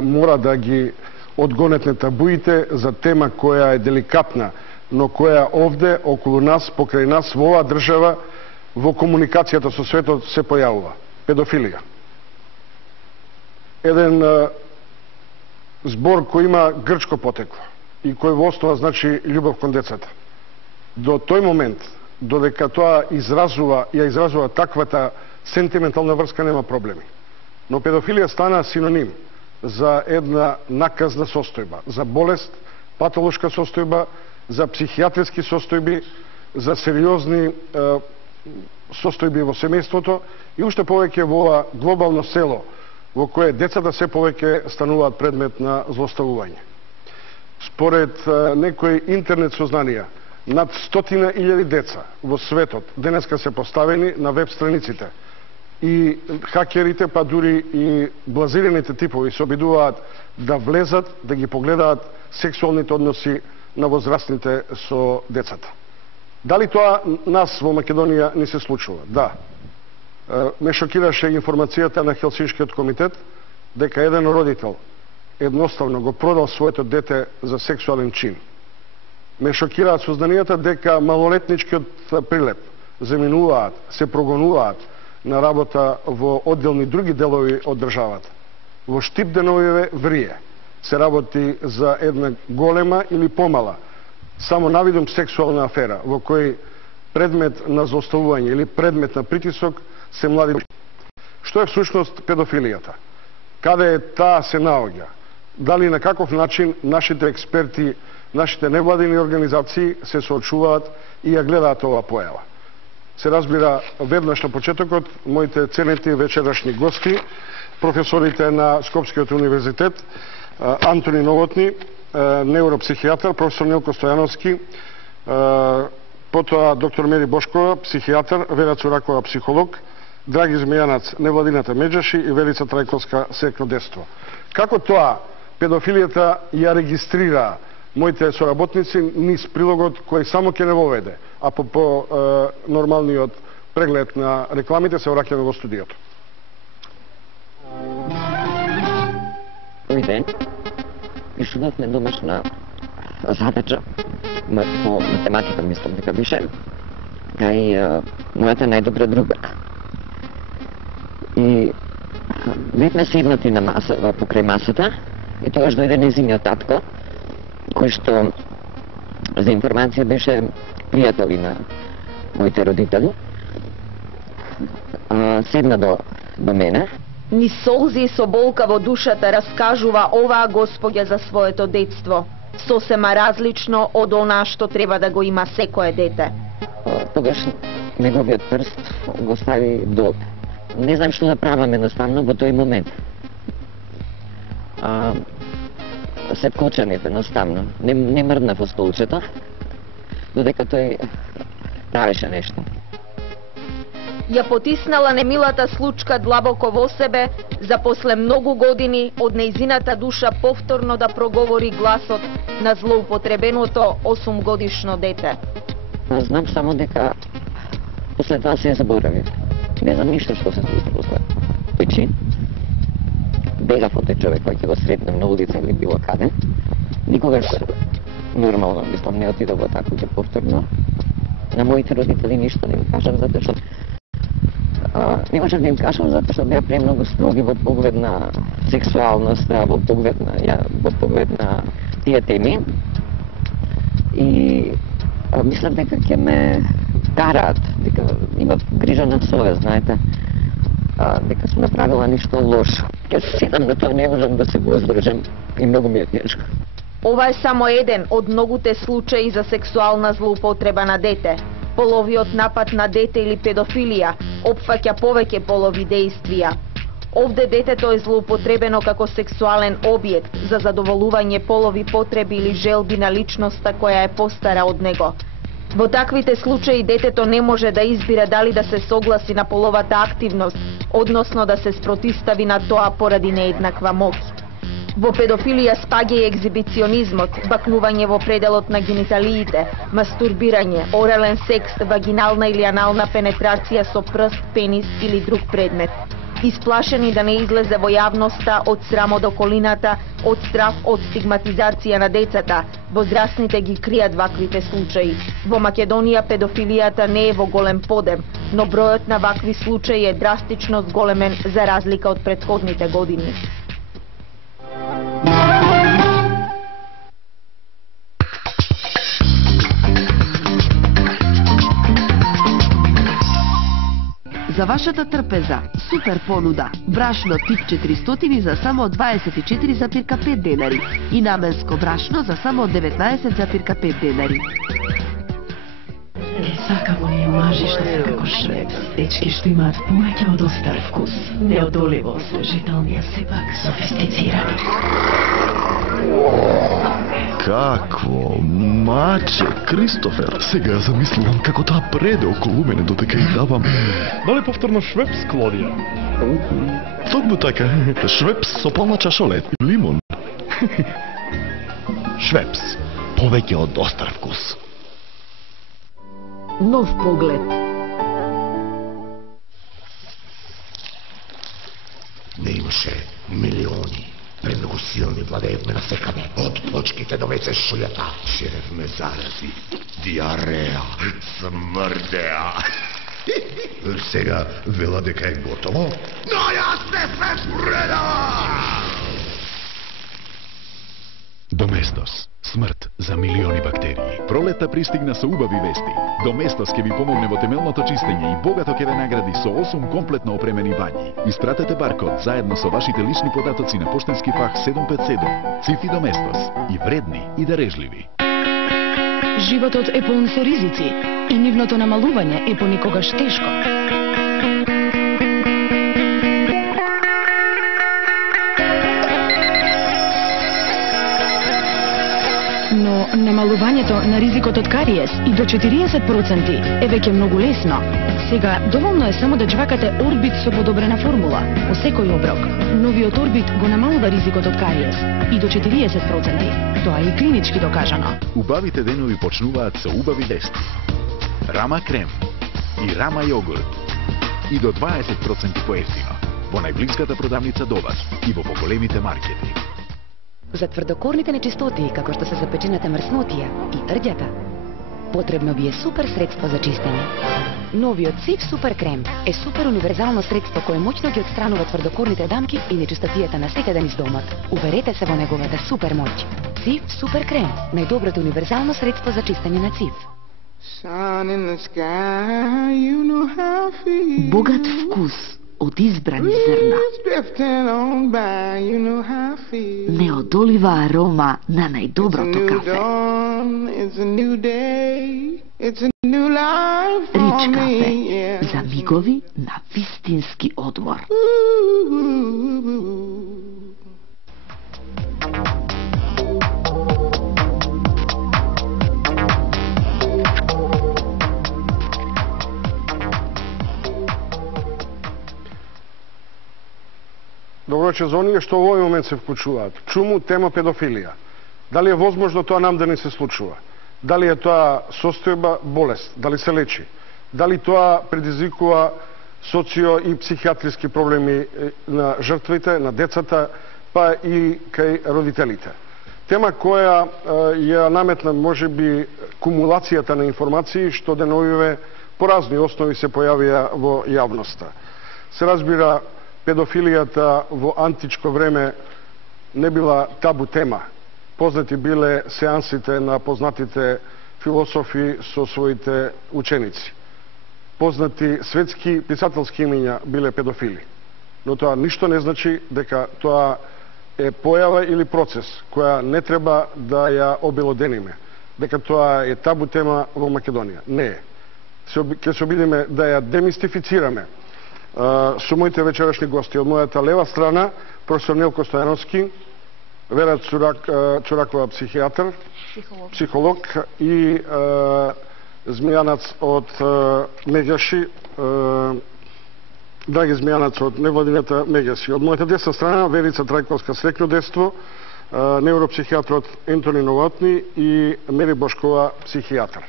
Мора да ги одгонете табуите за тема која е деликатна, но која овде, околу нас, покрај нас, во оваа држава, во комуникацијата со светот се појавува. Педофилија. Еден збор кој има грчко потекло и кој во основа значи љубов кон децата. До тој момент, додека тоа ја изразува таквата сентиментална врска, нема проблеми. Но педофилија стана синоним за една наказна состојба, за болест, патолошка состојба, за психијатриски состојби, за сериозни состојби во семејството и уште повеќе во ова глобално село во кое децата се повеќе стануваат предмет на злоставување. Според некои интернет сознанија, над 100.000 деца во светот денеска се поставени на веб страниците и хакерите, па дури и блазираните типови се обидуваат да влезат, да ги погледаат сексуалните односи на возрастните со децата. Дали тоа нас во Македонија не се случува? Да. Ме шокираше информацијата на Хелсиншкиот комитет дека еден родител едноставно го продал своето дете за сексуален чин. Ме шокираат сознанијата дека малолетничкиот прилеп заминуваат, се прогонуваат на работа во одделни други делови од државата. Во Штипденовиве врие се работи за една голема или помала, само навидом сексуална афера, во кој предмет на злоставување или предмет на притисок се млади. Што е всушност педофилијата? Каде таа се наоѓа? Дали на каков начин нашите експерти, нашите невладини организации се соочуваат и ја гледаат оваа појава? Се разбира, веднаш на почетокот, моите ценети вечерашни гости, професорите на Скопскиот универзитет, Антони Новотни, невропсихијатар, професор Нелко Стојановски, потоа доктор Мери Бошкова, психијатар, Вера Цуракова, психолог, Драги Змејанац, невладината Меджаши и Велица Трајковска, секнодество. Како тоа педофилијата ја регистрира моите соработници низ прилогот кој само ќе не воведе, а по нормалниот преглед на рекламите се враќаме во студиото. Овој ден пишувавме домашна задача по математика, мислам дека беше, кај мојата најдобра другарка. И бевме седнати на маса, покрај масата, и тогаш дојде незиниот татко, кој што за информација беше пријател на моите родители. Седна до мене. Ни солзи и со болка во душата раскажува оваа господја за своето детство, сосема различно од она што треба да го има секое дете. Тогаш неговиот прст го стави до... Не знам што да правам едноставно во тој момент. Се вкочанив едноставно. Не мрднав во столчето, додека тој правеше нешто. Ја потиснала немилата случка длабоко во себе, за после многу години од нејзината душа повторно да проговори гласот на злоупотребеното 8-годишно дете. Знам само дека после тоа се заборавив. Не знам ништо што се случи после тој чин. Бегав од тој човек кој ќе го сретнем на улица или било каде. Никогаш нормално, мислам, не отидов во таквото повторно. На моите родители ништо не им кажам, затоа што не можам да им кажам, затоа што беа премногу строги во поглед на сексуалноста, во поглед на тие теми. И мислам дека ќе ме караат, дека имам грижа на совест, знаете, дека сум направила ништо лошо. Ке се седам на тоа, не можам да се го издржам и многу ми е тешко. Ова е само еден од многуте случаи за сексуална злоупотреба на дете. Половиот напад на дете или педофилија опфаќа повеќе полови дејствија. Овде детето е злоупотребено како сексуален објект за задоволување полови потреби или желби на личноста која е постара од него. Во таквите случаи детето не може да избира дали да се согласи на половата активност, односно да се спротивстави на тоа поради нееднаква моќ. Во педофилија спаѓа и екзибиционизмот, бакнување во пределот на гениталиите, мастурбирање, орален секс, вагинална или анална пенетрација со прст, пенис или друг предмет. Исплашени да не излезе во јавноста од срам од околината, од страх од стигматизација на децата, возрастните ги кријат ваквите случаи. Во Македонија педофилијата не е во голем подем, но бројот на вакви случаи е драстично зголемен за разлика од претходните години. За вашата трпеза, супер понуда, брашно тип 400 за само 24,5 денари и наменско брашно за само 19,5 денари. Сакамо ние мажи што се како Швепс, дечки што имаат повеќе од остар вкус, неодоливо освежителни, а сепак софистицирани. Какво? Маче, Кристофер. Сега замислувам како таа преде околу мене додека и давам. Дали повторно Швепс, Клодија? Токму така. Швепс со полна чашолет и лимон. Швепс. Повеќе од остар вкус. Нов поглед. Не имаше милиони. Премногу силни владеевме насекаде. Од почките до веќе шулјата. Ширевме зарази, диареа, смрдеа. Сега вела дека е готово, но јас не се предавам! Доместос. Смрт за милиони бактерии. Пролетта пристигна со убави вести. Доместос ќе ви помогне во темелното чистење и богато ќе ве награди со 8 комплетно опремени бањи. Испратете баркод заедно со вашите лични податоци на поштенски фах 757. Цифи Доместос. И вредни, и дарежливи. Животот е полн со ризици и нивното намалување е понекогаш тешко. Но намалувањето на ризикот од кариес и до 40% е веќе многу лесно. Сега доволно е само да джвакате Орбит со подобрена формула во секој оброк. Новиот Орбит го намалува ризикот од кариес и до 40%. Тоа е и клинички докажано. Убавите денови почнуваат со убави вести. Рама крем и Рама јогурт. И до 20% поевтино. Во најблиската продавница до вас и во поголемите маркети. За тврдокорните нечистоти, како што се запечената мрснотија и рѓата, потребно ви е супер средство за чистење. Новиот Цив Супер Крем е супер универзално средство кое моќно ги отстранува тврдокорните дамки и нечистотијата на секаде низ домот. Уверете се во неговата супер моќ. Цив Супер Крем, најдоброто универзално средство за чистење на цив. Богат вкус од избрани зрна. Неодолива арома на најдоброто кафе. Рич кафе за мигови на вистински одмор. Добро вечер за оние што во овој момент се вклучуваат. Чуму тема педофилија. Дали е возможно тоа нам да не се случува? Дали е тоа состојба, болест? Дали се лечи? Дали тоа предизвикува социо и психијатриски проблеми на жртвите, на децата, па и кај родителите? Тема која ја наметна можеби кумулацијата на информации што деновиве по разни основи се појавија во јавноста. Се разбира, педофилијата во античко време не била табу тема. Познати биле сеансите на познатите философи со своите ученици. Познати светски писателски имиња биле педофили. Но тоа ништо не значи дека тоа е појава или процес која не треба да ја обелодениме. Дека тоа е табу тема во Македонија. Не е. Ќе се обидиме да ја демистифицираме со моите вечерашни гости. Од мојата лева страна, професор Нелко Стојановски, Вера Чуракова, психијатар, психолог и Змијанац од Меѓаши, Драги Змијанац од невладината Меѓаши. Од мојата десна страна, Верица Трајковска, среќно детство, невропсихијатар од Ентони Новотни и Мери Бошкова, психијатар.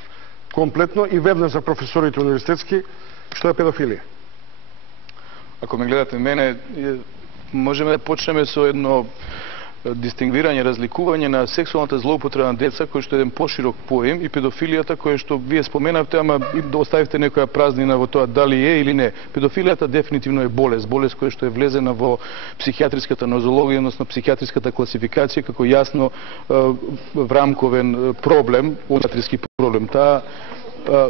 Комплетно и веднаш за професорите универзитетски, што е педофилија? Ако ме гледате мене, можеме да почнеме со едно дистингвирање, разликување на сексуалната злоупотреба на деца, кој што е еден поширок поим, и педофилијата, кој што вие споменавте, ама да оставивте некоја празнина во тоа дали е или не. Педофилијата дефинитивно е болест која што е влезена во психијатриската нозологија, односно психијатриската класификација како јасно врамковен проблем, психијатриски проблем.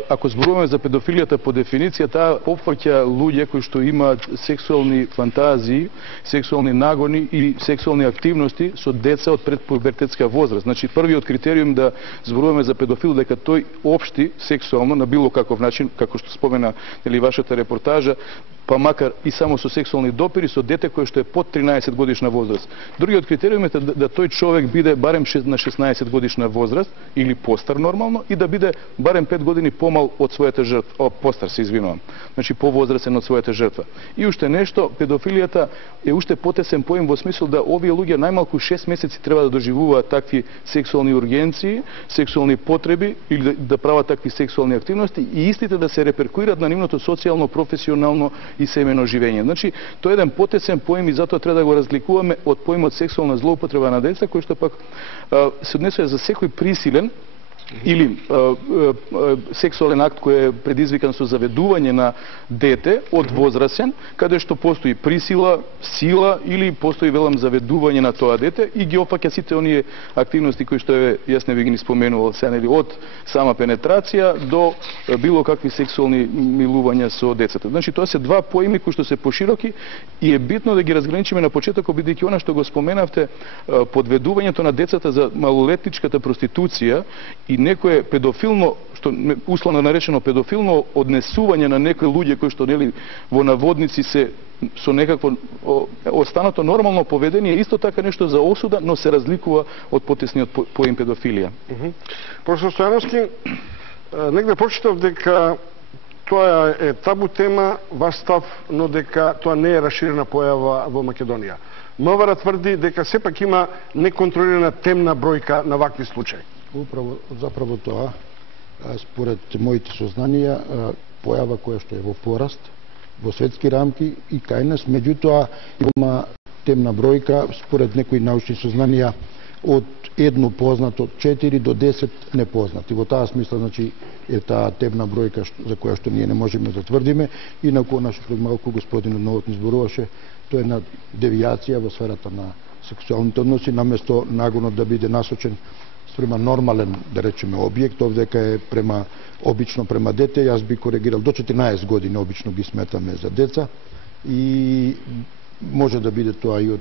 Ако зборуваме за педофилијата по дефиниција, таа опфаќа луѓе кои што имаат сексуални фантазии, сексуални нагони или сексуални активности со деца од предпубертетска возраст. Значи, првиот критериум да зборуваме за педофил дека тој општи сексуално на било каков начин, како што спомена вашата репортажа, па макар и само со сексуални допири со дете кое што е под 13 годишна возраст. Другиот критериум е да тој човек биде барем на 16 годишна возраст или постар нормално и да биде барем 5 години помал од својата жртва, постар се извинувам. Значи повозрастен од својата жртва. И уште нешто, педофилијата е уште потесен поим во смисол да овие луѓе најмалку 6 месеци треба да доживуваат такви сексуални ургенции, сексуални потреби или да прават такви сексуални активности и истите да се реперкуират на нивното социјално, професионално и семено живење. Значи, тоа е еден потесен поим и затоа треба да го разликуваме од поимот сексуална злоупотреба на деца, кој што пак се однесува за секој присилен или сексуален акт кој е предизвикан со заведување на дете од возрасен, каде што постои присила, сила или постои велам заведување на тоа дете и ги опфаќа сите оние активности кои што јас не ви ги споменувал сега, нели, од сама пенетрација до било какви сексуални милувања со децата. Значи тоа се два поими кои што се пошироки и е битно да ги разграничиме на почетокот, бидејќи она што го споменавте, подведувањето на децата за малолетничката проституција и некое педофилно, што условно наречено педофилно однесување на некои луѓе кои што нели во наводници се со некакво останато нормално поведение, исто така нешто за осуда, но се разликува од потесниот поим педофилија. Професор Стојановски, негде прочитав дека тоа е табу тема, ваш став, но дека тоа не е расширена појава во Македонија. МВР тврди дека сепак има неконтролирана темна бројка на вакви случаи. Заправо тоа, според моите сознанија, појава која што е во пораст, во светски рамки и кај нас, меѓутоа има темна бројка, според некои научни сознанија, од едно познато, 4 до 10 непознати. Во таа смисла, значи, е таа темна бројка за која што ние не можеме да тврдиме. Инаку, нашо пред малку господинот Новотни зборуваше, тоа е една девијација во сферата на сексуалните односи, наместо нагонот да биде насочен према нормален, да речеме, објект, овдека е обично према дете, јас би коригирал до 14 години, обично ги сметаме за деца и може да биде тоа и од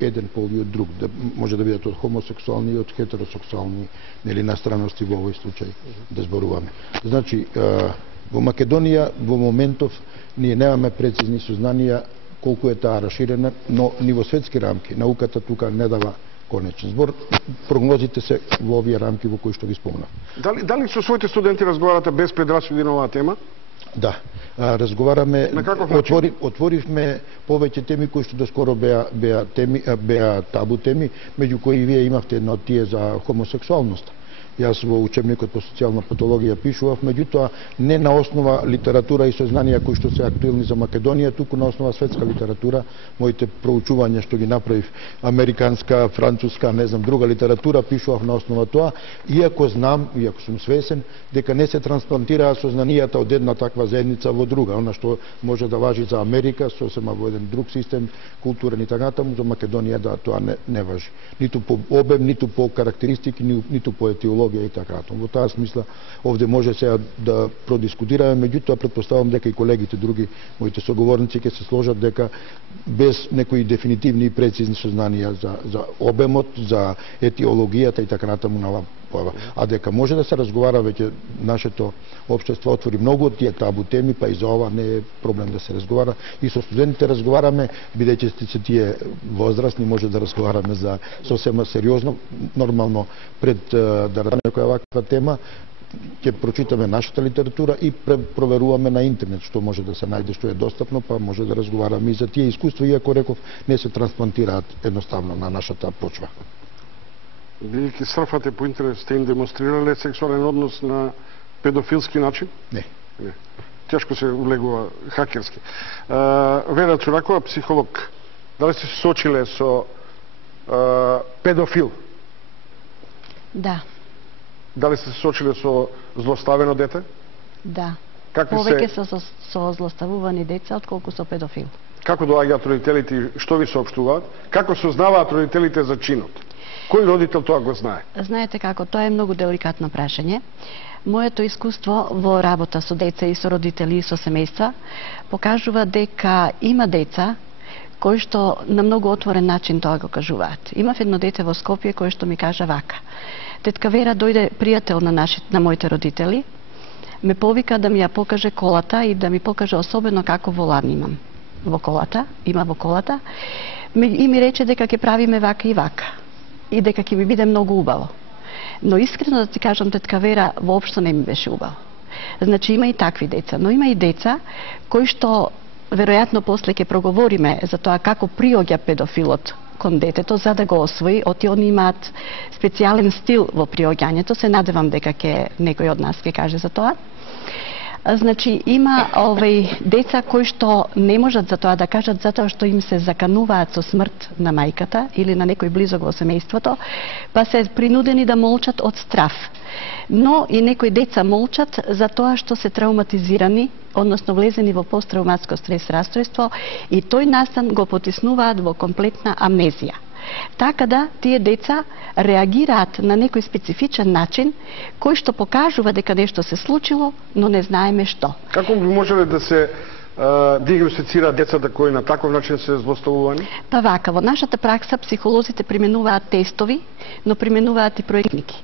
еден пол и од друг, може да бидат од хомосексуални и од хетеросексуални, нели, настраности во овој случај да зборуваме. Значи, во Македонија во моментов ние немаме прецизни сознанија колку е таа расширена, но ни во светски рамки науката тука не дава конечен збор. Прогнозите се во овие рамки во кои што ги спомнав. Дали со своите студенти разговарате без предрасуди на оваа тема? Да, разговараме, отворивме повеќе теми кои што доскоро беа табу теми, меѓу кои вие имавте една од тие за хомосексуалност. Јас во учебникот по социјална патологија пишував, меѓутоа не на основа литература и сознанија кои што се актуелни за Македонија, туку на основа светска литература, моите проучувања што ги направив, американска, француска, не знам, друга литература, пишував на основа тоа, иако знам, иако сум свесен, дека не се трансплантираа сознанијата од една таква заедница во друга, она што може да важи за Америка, сосема во еден друг систем, културен и така натаму, за Македонија да тоа не важи. Ниту по обем, ниту по карактеристики, ниту по етиологија и така. Во таа смисла овде може сега да продискутираме, меѓутоа претпоставам дека и колегите други, моите соговорници ќе се сложат дека без некои дефинитивни и прецизни сознанија за обемот, за етиологијата и така натаму на појава. А дека може да се разговара, веќе нашето општество отвори многу од тие табу теми, па и за ова не е проблем да се разговара. И со студентите разговараме, бидејќи се тие возрастни, може да разговараме за сосема сериозно, нормално пред да разговараме некоја ваква тема, ќе прочитаме нашата литература и проверуваме на интернет што може да се најде, што е достапно, па може да разговараме и за тие искуства, иако реков не се трансплантираат едноставно на нашата почва. Бидејќи срфате по интернет, сте им демонстрирале сексуален однос на педофилски начин? Не. тешко се улегува хакерски. Вера Чуракова, психолог, дали сте се соочиле со педофил? Да. Дали сте се соочиле со злоставено дете? Да. Какви Повеќе со злоставувани деца, отколку со педофил. Како доаѓаат родителите и што ви соопштуваат? Како сознаваат родителите за чинот? Кој родител тоа го знае? Знаете како, тоа е многу деликатно прашање. Моето искуство во работа со деца и со родители и со семејства покажува дека има деца кои што на многу отворен начин тоа го кажуваат. Имав едно дете во Скопје кој што ми кажа вака. Тетка Вера дојде пријател на моите родители, ме повика да ми ја покаже колата и да ми покаже особено како волан имам во колата, и ми рече дека ќе правиме вака и вака и дека ќе ми биде многу убаво. Но искрено да ти кажам, тетка Вера, воопшто не ми беше убаво. Значи има и такви деца, но има и деца кои што веројатно после ќе проговориме за тоа како приоѓа педофилот кон детето за да го освои, оти они имаат специјален стил во приоѓањето, се надевам дека некој од нас ќе каже за тоа. Значи има деца кои што не можат за тоа да кажат затоа што им се закануваат со смрт на мајката или на некој близок во семејството, па се принудени да молчат од страф. Но и некои деца молчат за тоа што се травматизирани, односно влезени во посттравматско стрес расстройство и тој настан го потиснуваат во комплетна амнезија. Така да тие деца реагираат на некој специфичен начин кој што покажува дека нешто се случило, но не знаеме што. Како би можеле да се диагностицираат децата кои на таков начин се злоставувани? Па вака, во нашата пракса психолозите применуваат тестови, но применуваат и проектники.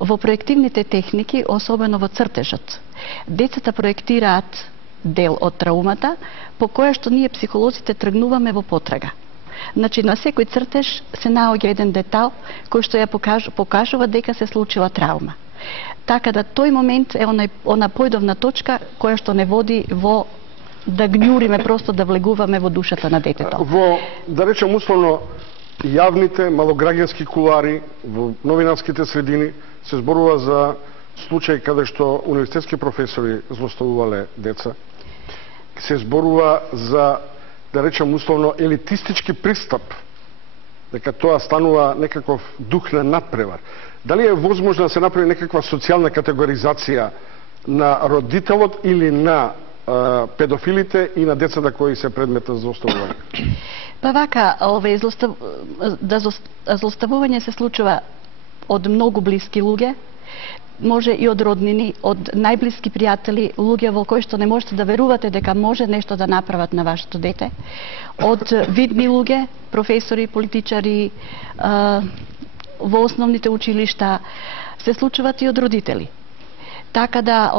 Во проективните техники, особено во цртежот, децата проектираат дел од траумата по која што ние психолозите тргнуваме во потрага. Значи, на секој цртеж се наоѓа еден детал кој што ја покажува дека се случила травма. Така да тој момент е она појдовна точка која што не води во да гњуриме, просто да влегуваме во душата на детето. Во, да речем условно, јавните малограѓански кулари, во новинарските средини, се зборува за случај каде што универзитетски професори злоставувале деца. Се зборува за, да речем условно, елитистички пристап, дека тоа станува некаков дух на надпревар. Дали е возможно да се направи некаква социјална категоризација на родителот или на педофилите и на децата кои се предмет на злоставување? Па вака, злоставување се случува од многу блиски луѓе, може и од роднини, од најблиски пријатели, луѓе во кои што не можете да верувате дека може нешто да направат на вашето дете, од видни луѓе, професори, политичари, во основните училишта, се случуваат и од родители. Така да,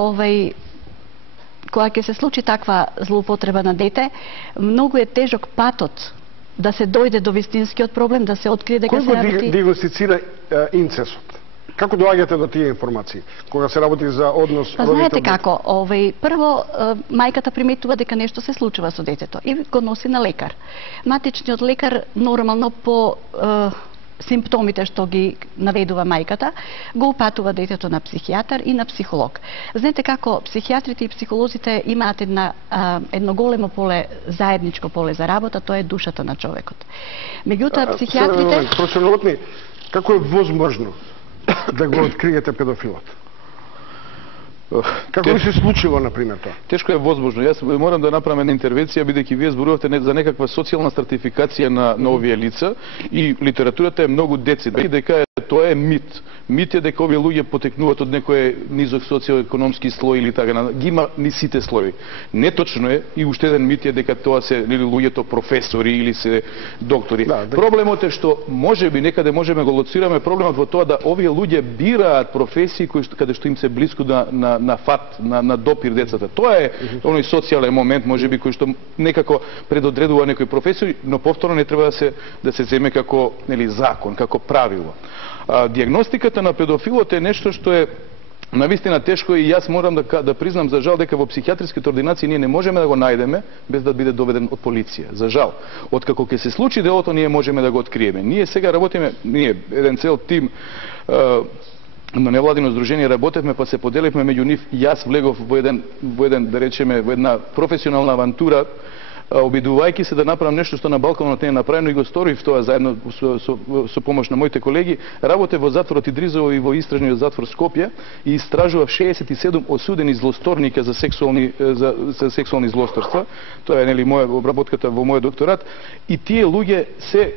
кога ќе се случи таква злоупотреба на дете, многу е тежок патот да се дојде до вистинскиот проблем, да се открие дека се работи... Кој го диагностицира инцесот? Како доаѓате до тие информации? Кога се работи за однос родител? Знаете како, прво мајката приметува дека нешто се случува со детето и го носи на лекар. Матичниот лекар нормално по симптомите што ги наведува мајката, го упатува детето на психијатар и на психолог. Знаете како, психијатрите и психолозите имаат едно големо поле, заедничко поле за работа, тоа е душата на човекот. Меѓутоа, психијатрите... Професионалот, како е возможно да го откриете педофилот? Како би се случило, например, тоа? Тешко е возможно. Јас морам да направам една интервенција, бидејќи вие зборувате за некаква социјална стратификација на овие лица и литературата е многу децидна дека тоа е мит. Мит е дека овие луѓе потекнуваат од некој низок социјоекономски слој или така, ги има ни сите слоеви. Неточно е и уште еден мит е дека тоа се или луѓето професори или се доктори. Проблемот е што можеби некаде можеме го лоцираме проблемот во тоа да овие луѓе бираат професии каде што им се блиску на фат, на допир децата. Тоа е оној социјален момент можеби кој што некако предодредува некој професор, но повторно не треба да се земе како закон, како правило. Диагностиката на педофилот е нешто што е навистина тешко и јас морам да признам за жал дека во психијатриските ординации ние не можеме да го најдеме без да биде доведен од полиција. За жал. Откако ќе се случи делото ние можеме да го откриеме. Ние сега работиме, еден цел тим на невладино здружение работевме, па се поделивме меѓу нив и јас влегов во еден, да речеме, во една професионална авантура, обидувајќи се да направам нешто што на Балканот не е направено, и го сторив тоа заедно со помош на моите колеги. Работев во затворот Идризово и во истражниот затвор Скопје и истражував 67 осудени злосторника за сексуални злосторства. Тоа е, нели, моја обработката во мојот докторат, и тие луѓе се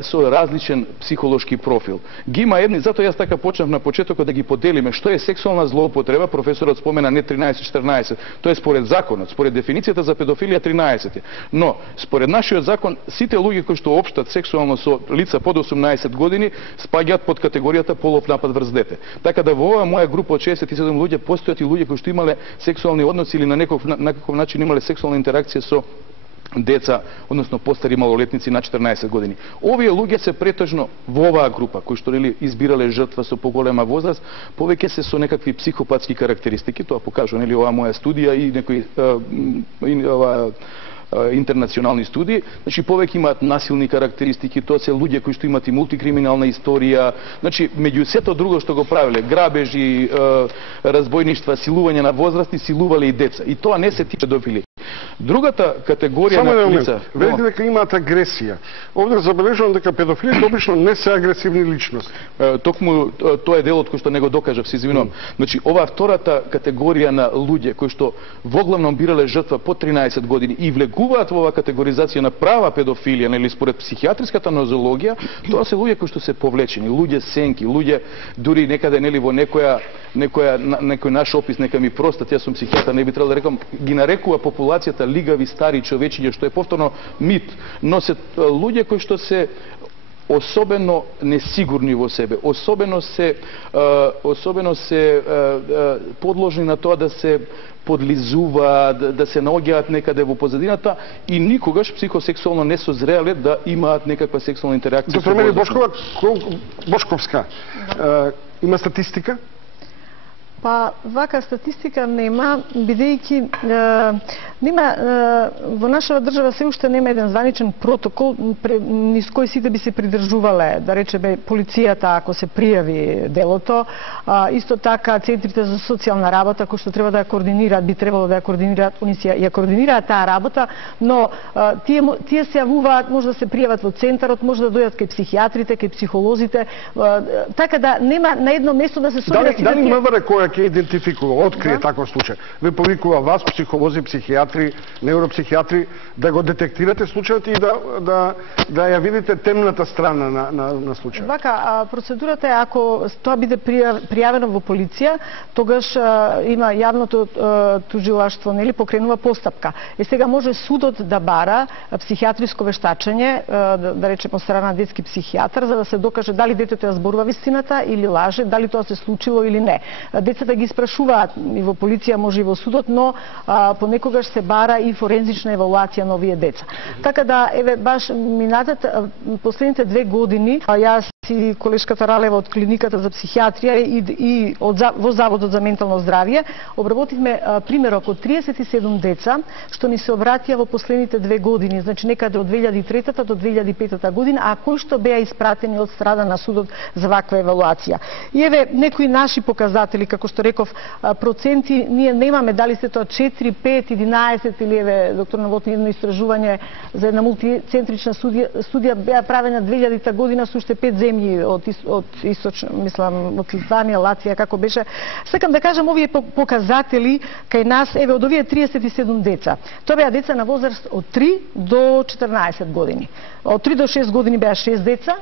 со различен психолошки профил. Ги има едни, затоа јас така почнав на почетокот да ги поделиме што е сексуална злоупотреба. Професорот спомена не 13-14, тоа е според законот, според дефиницијата за педофилија 13. Но според нашиот закон сите луѓе кои што општат сексуално со лица под 18 години спаѓаат под категоријата полов напад врз дете. Така да во оваа моја група од 67 луѓе постојат и луѓе кои што имале сексуални односи или на некаков начин имале сексуална интеракција со деца, односно постари малолетници на 14 години. Овие луѓе се претежно во оваа група, кои што нели избирале жртва со поголема возраст, повеќе се со некакви психопатски карактеристики, тоа покажува нели оваа моја студија и некои интернационални студии. Значи повеќе имаат насилни карактеристики, тоа се луѓе кои што имаат и мултикриминална историја, значи меѓу сето друго што го правеле, грабежи, разбойништва, силување на возрасти, силувале и деца. И тоа не се типе педофили. Другата категорија на лица... Велите дека имаат агресија. Овде забележувам дека педофилите обично не се агресивни личности. Токму тоа е делот кој што не го докажав, се извинувам. Значи, оваа втората категорија на луѓе кои што воглавном бирале жртва по 13 години и влегуваат во оваа категоризација на права педофилија, нели според психијатриската нозологија, тоа се луѓе кои што се повлечени, луѓе сенки, луѓе дури некаде нели во некој наш опис, нека ми простат, јас сум психијатар, не би требало да рекам, ги нарекува популацијата лигави стари човечиња, што е повторно мит, но се луѓе кои што се особено несигурни во себе, особено се подложни на тоа да се подлизуваат, да се наоѓаат некаде во позадината и никогаш психосексуално не созреле да имаат некаква сексуална интеракција. Доктор Мери Бошковска, има статистика? Па, вака статистика нема, бидејќи нема во нашава држава се уште нема еден званичен протокол низ кој сите би се придржувале, да речеме полицијата ако се пријави делото, исто така центрите за социјална работа кои што треба да ја координираат, би требало да ја координираат, они ја координираат таа работа, но тие се јавуваат, може да се пријават во центарот, може да дојдат кај психијатрите, кај психолозите, така да нема на едно место да се соберат. Дали МВР која ќе идентификува, открие таков случај, ве повикува вас, психолози, психијатри, невропсихијатри, да го детектирате случајот и да ја видите темната страна на случајот? Вака, процедурата е ако тоа биде пријавено во полиција, тогаш има јавното тужилаштво, нели, покренува постапка. Сега може судот да бара психијатриско вештачење, да речеме од страна на детски психијатар, за да се докаже дали детето ја зборува вистината или лаже, дали тоа се случило или не. Децата ги спрашуваат и во полиција, може и во судот, но понекогаш се бара и форензична евалуација на овие деца. Така да, еве, баш минатата, последните 2 години, јас и колешката Ралева од клиниката за психијатрија и во Заводот за ментално здравје обработивме примерок од 37 деца што ни се обратија во последните 2 години, значи некаде од 2003 до 2005 година, а кои што беа испратени од страна на судот за ваква евалуација. И еве некои наши показатели, како што реков, проценти, ние немаме дали се тоа 4, 5, 11 или еве доктор Новотни едно истражување за една мултицентрична студија беа правена 2000 година со уште 5 земји од источна, мислам, од Литванија, Латвија, како беше. Сакам да кажам, овие показатели кај нас, еве, од овие 37 деца, тоа беа деца на возраст од 3 до 14 години. Од 3 до 6 години беа 6 деца,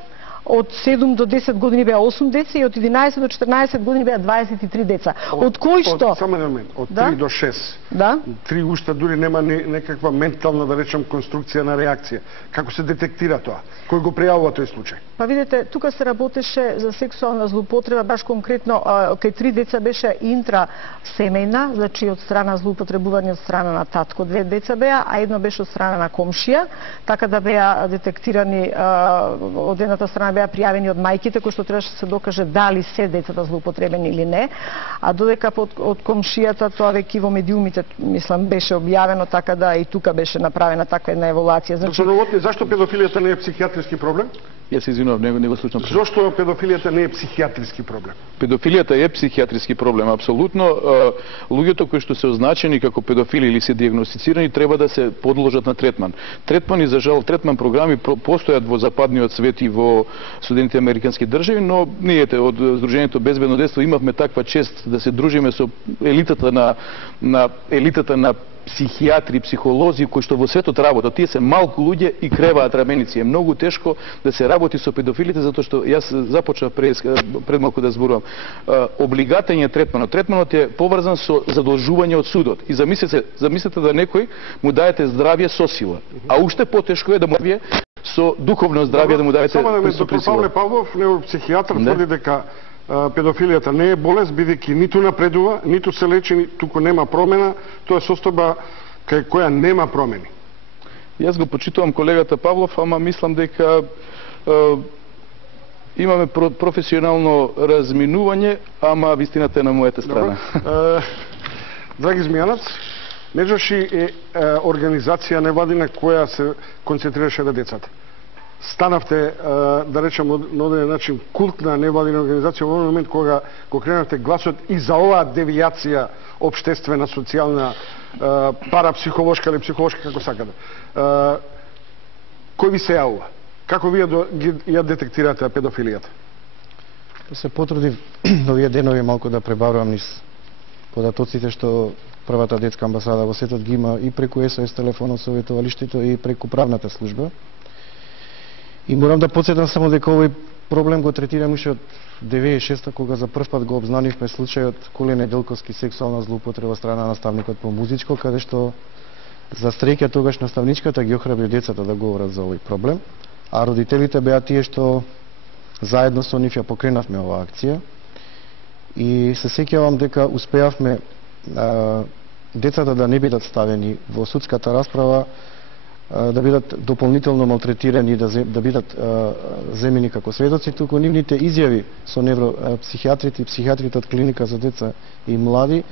од 7 до 10 години беа 8 деца и од 11 до 14 години беа 23 деца. Од кои што... Само еден момент, од 3 до 6. Да? 3 уште дури нема некаква ментална, да речем, конструкција на реакција. Како се детектира тоа? Кој го пријавува тој случај? Па видите, тука се работеше за сексуална злоупотреба, баш конкретно кај 3 деца беше интрасемејна, значи од страна злоупотребување од страна на татко, 2 деца беа, а едно беше од страна на комшија, така да беа детектирани од едната страна беа пријавени од мајките, кои што требаше да се докаже дали се децата злоупотребени или не, а додека од комшијата тоа веќе во медиумите, мислам, беше објавено, така да и тука беше направена таква една еволуација. Значи, зашто педофилијата не е психијатриски проблем? Јас се извинувам, не го слушам. Зошто педофилијата не е психијатриски проблем? Педофилијата е психијатриски проблем, апсолутно. Луѓето кои што се означени како педофили или се диагностицирани треба да се подложат на третман. Третмани, за жал, третман програми постојат во западниот свет и во Соединетите американски држави, но ние од Сдруженијето Безбедно детство имавме таква чест да се дружиме со елитата на психијатри, психолози кои што во светот работат. Тие се малку луѓе и креваат раменици. Е многу тешко да се работи со педофилите, затоа што јас започнав пред малку да зборувам. Облигатен е третманот. Третманот е поврзан со задолжување од судот. И замислете да некој му даете здравје со сила. А уште потешко е да му даде со духовно здравје, да му даете само да доктор Павле Павлов, невропсихијатар, тврди дека педофилијата не е болест, бидејќи ниту напредува, ниту се лечи, туку нема промена, тоа е состојба кај која нема промени. Јас го почитувам колегата Павлов, ама мислам дека имаме професионално разминување, ама вистината е на мојата страна. Драги Змијанац, Неџаши е организација невладина која се концентрираше на децата. Станавте, да речем, на одреден начин култна невладина организација во момент кога го кренавте гласот и за оваа девијација општествена, социјална, парапсихолошка или психолошка, како сакате. Кој ви се јавува? Како вие ја детектирате педофилијата? Се потрудив овие денови малку да пребарувам низ податоците што првата детска амбасада во светот ги има и преку СОС телефонот советувалиштето и преку правната служба. И морам да подсетам само дека овој проблем го третирам уште од 96-та, кога за прв пат го обзнанивме случајот Куле Неделковски сексуална злоупотреба страна наставникот по музичко, каде што за среќа тогаш наставничката ги охрабри децата да говорат за овој проблем, а родителите беа тие што заедно со нив ја покренавме оваа акција. И се сеќавам дека успеавме децата да не бидат ставени во судската расправа, да бидат дополнително малтретирани, да бидат земени како сведоци, туку нивните изјави со невропсихијатрите и психијатрите од клиника за деца и млади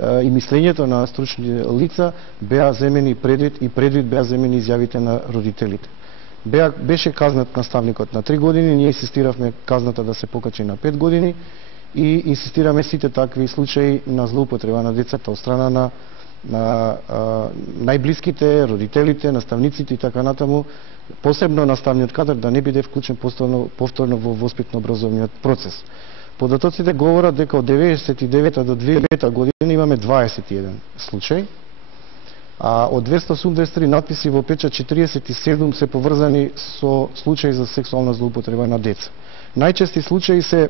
и мислењето на стручни лица беа земени предвид и предвид беа земени изјавите на родителите. Беше казнат наставникот на 3 години, ние инсистиравме казната да се покачи на 5 години и инсистираме сите такви случаи на злоупотреба на децата од страна на најблиските, родителите, наставниците и така натаму, посебно наставниот кадар да не биде вклучен повторно во воспитно-образовниот процес. Податоците говорат дека од 1999 до 2005 година имаме 21 случај, а од 283 надписи во печат 47 се поврзани со случаи за сексуална злоупотреба на деца. Најчести случаи се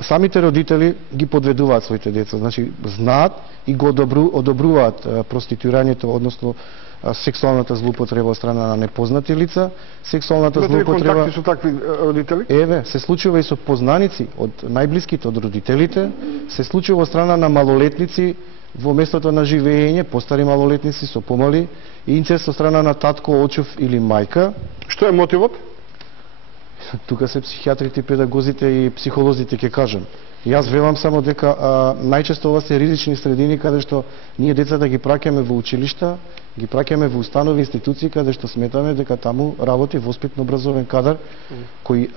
самите родители ги подведуваат своите деца, значи знаат и го одобруваат проституирањето, односно сексуалната злоупотреба од страна на непознати лица, сексуалната злоупотреба. Контакти со такви родители? Еве, се случува и со познаници од најблиските од родителите, се случува од страна на малолетници во местото на живење, постари малолетници со помали, и инцест од страна на татко, очов или мајка. Што е мотивот? Тука се психијатрите, педагозите и психолозите ќе кажам. Јас велам само дека најчесто ова се ризични средини каде што ние децата ги праќаме во училишта, ги праќаме во установи, институции каде што сметаме дека таму работи воспитно-образовен кадар кој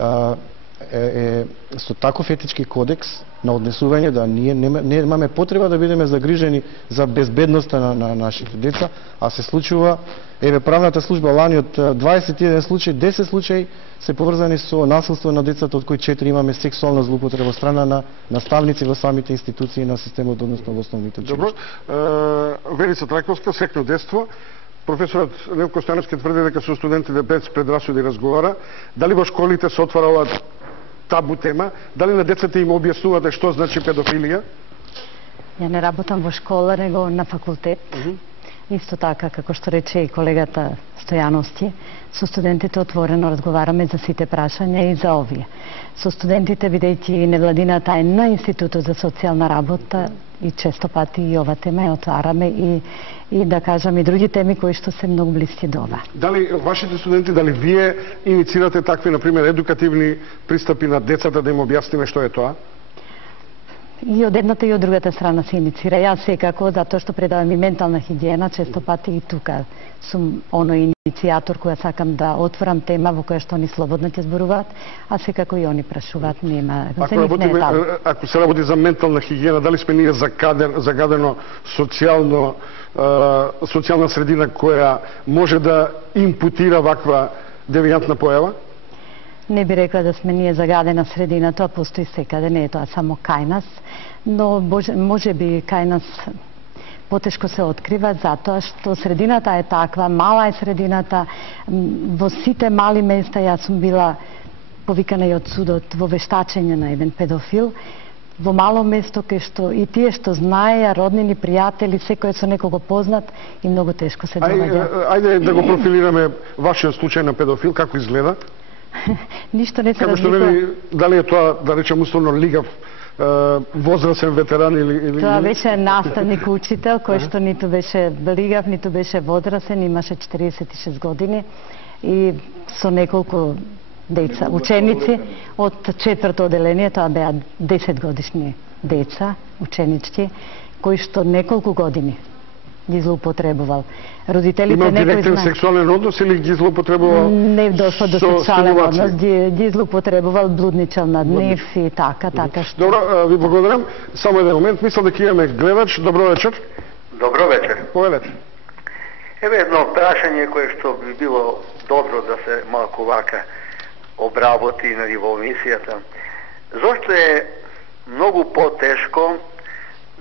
е со таков етички кодекс на однесување да ние немаме потреба да бидеме загрижени за безбедноста на нашите деца, а се случува, еве правната служба лани од 21 случаи, 10 случаи се поврзани со насилство на децата, од кои 4 имаме сексуална злоупотреба страна на наставници во самите институции на системот, односно во основните училишта. Добро, Верица Трајковска, Секно детство. Професорот Нелко Стојановски тврди дека со студентите без предрасуди разговара. Дали во школите се отвара ова табу тема? Дали на децата им објаснувате што значи педофилија? Ја не работам во школа, него на факултет. Исто така, како што рече и колегата Стојановски, со студентите отворено разговараме за сите прашања и за овие. Со студентите, бидејќи невладината е на Институтот за социјална работа, и често пати и ова тема ја отвараме и да кажам и други теми кои што се многу блиски до ова. Дали вашите студенти, дали вие иницирате такви, например, едукативни пристапи на децата да им објасниме што е тоа? И од едната и од другата страна се иницира. Јас секако, затоа што предавам и ментална хигиена, често пати и тука сум оној иницијатор која сакам да отворам тема во која што они слободно ќе зборуваат, а секако и они прашуваат, нема, за нив не е табу. Ако се работи за ментална хигиена, дали сме ние загадено социјална средина која може да импутира ваква девијантна појава? Не би рекла да сме ние загадена средина, тоа постои секаде, не е тоа само кај нас, но може би кај нас потешко се открива затоа што средината е таква, мала е средината, во сите мали места јас сум била повикана и од судот во вештачење на еден педофил, во мало место кај што и тие што знаеја, роднини, пријатели, секој со некого познат и многу тешко се доаѓа. Ајде да го профилираме вашиот случај на педофил, како изгледа? Ништо не се разликува. Како што вели, дали е тоа, да речем, условно лигав, возрастен ветеран или... Тоа беше наставник учител, кој што ниту беше лигав, ниту беше возрастен, имаше 46 години и со неколку деца, ученици од 4-то оделение, тоа беа 10 годишни деца, ученички, кои што неколку години ги злоупотребувал. Родителите некои знаат. Имал директен сексуален однос или ги злоупотребувал? Не дошло до сексуален однос, ги злоупотребувал, блудничал над нив и така што. Добро, ви благодарам. Само еден момент, мислам дека имаме гледач. Добро вечер. Добро вечер. Повелете. Еве едно прашање кое што би било добро да се малку вака обработи на во емисијата. Зошто е многу потешко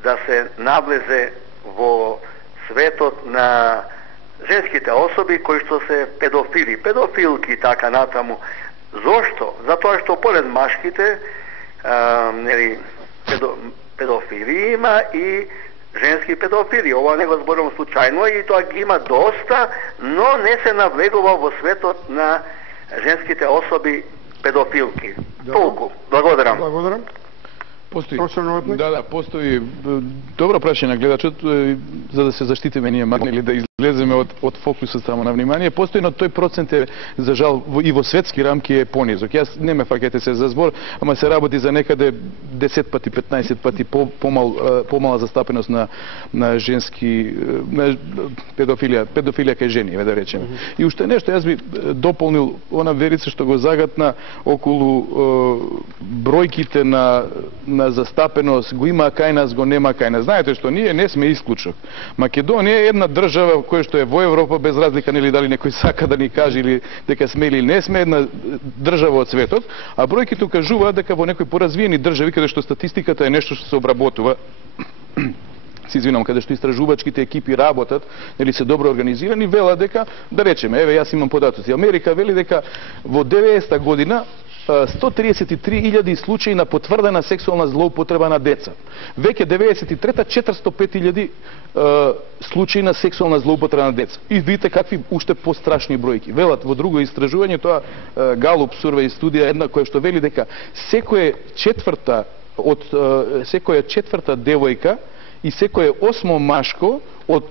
да се навлезе во светот на женските особи кои што се педофили, педофилки и така натаму. Зошто? Затоа што поред машките педофили има и женски педофили. Ова не го зборувам случајно и тоа ги има доста, но не се навлегува во светот на женските особи педофилки. Толку. Благодарам. Благодарам. Постои. Постои добро прашање на гледачот, за да се заштитиме ние малку или да излеземе од фокусот само на внимание. Постои, но тој процент е за жал и во светски рамки е понизок. Јас не ме фаќате се за збор, ама се работи за некаде 10 пати, 15 пати помала застапеност на женски педофилија кај жени, да речеме. И уште нешто, јас би дополнил она верица што го загатна околу бројките на застапеност, го има кај нас, го нема кај нас. Знаете што, ние не сме исклучок. Македонија е една држава која што е во Европа, без разлика нели дали некој сака да ни каже или дека сме или не сме, една држава од светот, а бројките укажуваат дека во некои поразвиени држави, каде што статистиката е нешто што се обработува, се извинам, каде што истражувачките екипи работат, нели се добро организирани, вела дека, да речеме, еве јас имам податоци, Америка вели дека во 90-та година 133.000 случаи на потврдена сексуална злоупотреба на деца. Веќе 93-та 405.000 случаи на сексуална злоупотреба на деца. И видите какви уште пострашни бројки. Велат во друго истражување, тоа Галуп Сурвеј студија една која што вели дека секоја четврта девојка и секое 8 машко од